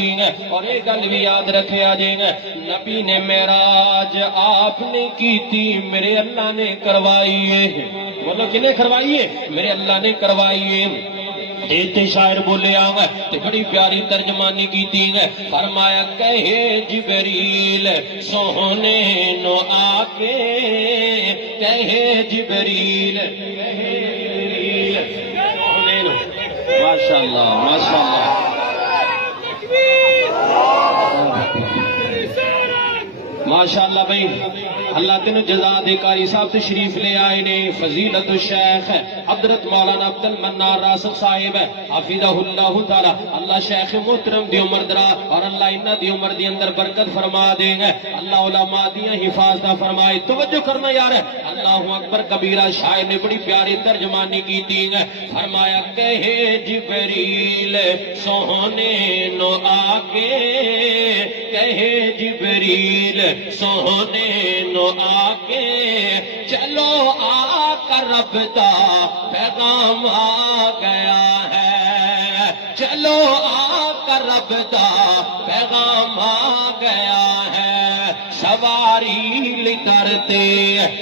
اور ایک گل بھی یاد رکھے آ جائے گا نبی نے معراج آپ نے کی تھی میرے اللہ نے کروائی ہے بولو کنے کروائی ہے میرے اللہ نے کروائی ہے دیتے شاعر بولے آگا تو بڑی پیاری ترجمانی کی تھی فرمایا کہے جبریل سونے نو آکے کہے جبریل سونے نو ماشاءاللہ ماشاءاللہ ماشاءاللہ بھائی اللہ تینو جزا دے قاری صاحب تشریف لے آئے نے فضیلت الشیخ حضرت مولانا عبد المنان راسخ صاحب حفظہ اللہ تعالی اللہ شیخ محترم دی عمر درا اور اللہ انہاں دی عمر دی اندر برکت فرما دے گا اللہ علماء دی حفاظت فرمائے توجہ کرنا یار اللہ اکبر کبیرہ شاعر نے بڑی پیاری ترجمانی کی تھی فرمایا کہے جبریل سونے نو آکے کہے جبریل سونے نو آکے چلو آ کر رب دا پیغام آ گیا ہے چلو آ کر رب دا پیغام آ گیا ہے سواری لترتے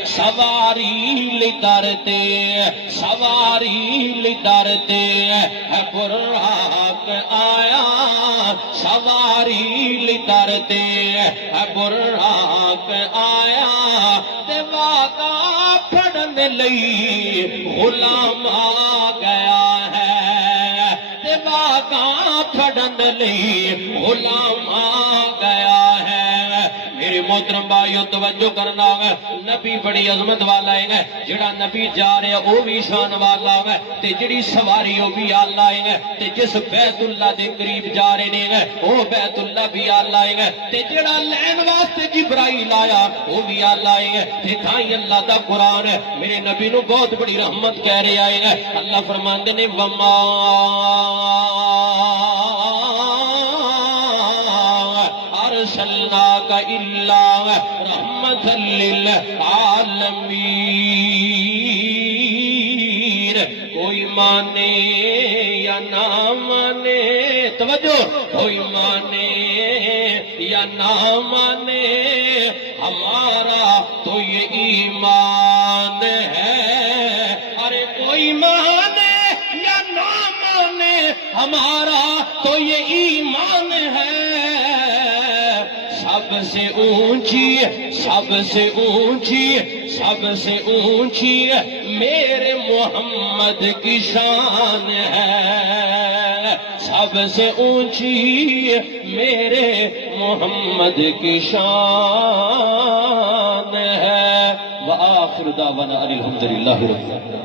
سواری لترتے سواری لترتے ہے براق آیا سواری لترتے ہے براق آیا دیواتا پھڑن لئی غلام آ گیا ہے دیواتا پھڑن لئی غلام آ گیا ہے میرے محترم بھائیو توجہ کرنا نبی بڑی عظمت والا ہے جڑا نبی جا رہا وہ بھی شان والا ہے تے جڑی سواری وہ بھی آلہ ہے تے جس بیت اللہ دے قریب جا رہے ہیں وہ بیت اللہ بھی آلہ ہے تے جڑا لین واسطے جبرائیل آیا وہ بھی آلہ ہے تے تھائی اللہ دا قرآن ہے میرے نبی نو بہت بڑی رحمت کہہ رہے آئے ہیں اللہ فرماندے نے وما ارسلناک الا رحمت للعالمین کوئی مانے یا نہ مانے توجہ کوئی مانے یا نہ مانے ہمارا تو یہ ایمان ہے ارے کوئی مانے یا نہ مانے ہمارا تو یہ ایمان ہے سب سے اونچی سب سے اونچی سب سے اونچی میرے محمد کی شان ہے سب سے اونچی میرے محمد کی شان ہے وآخر دعوانا الحمدللہ رب العالمین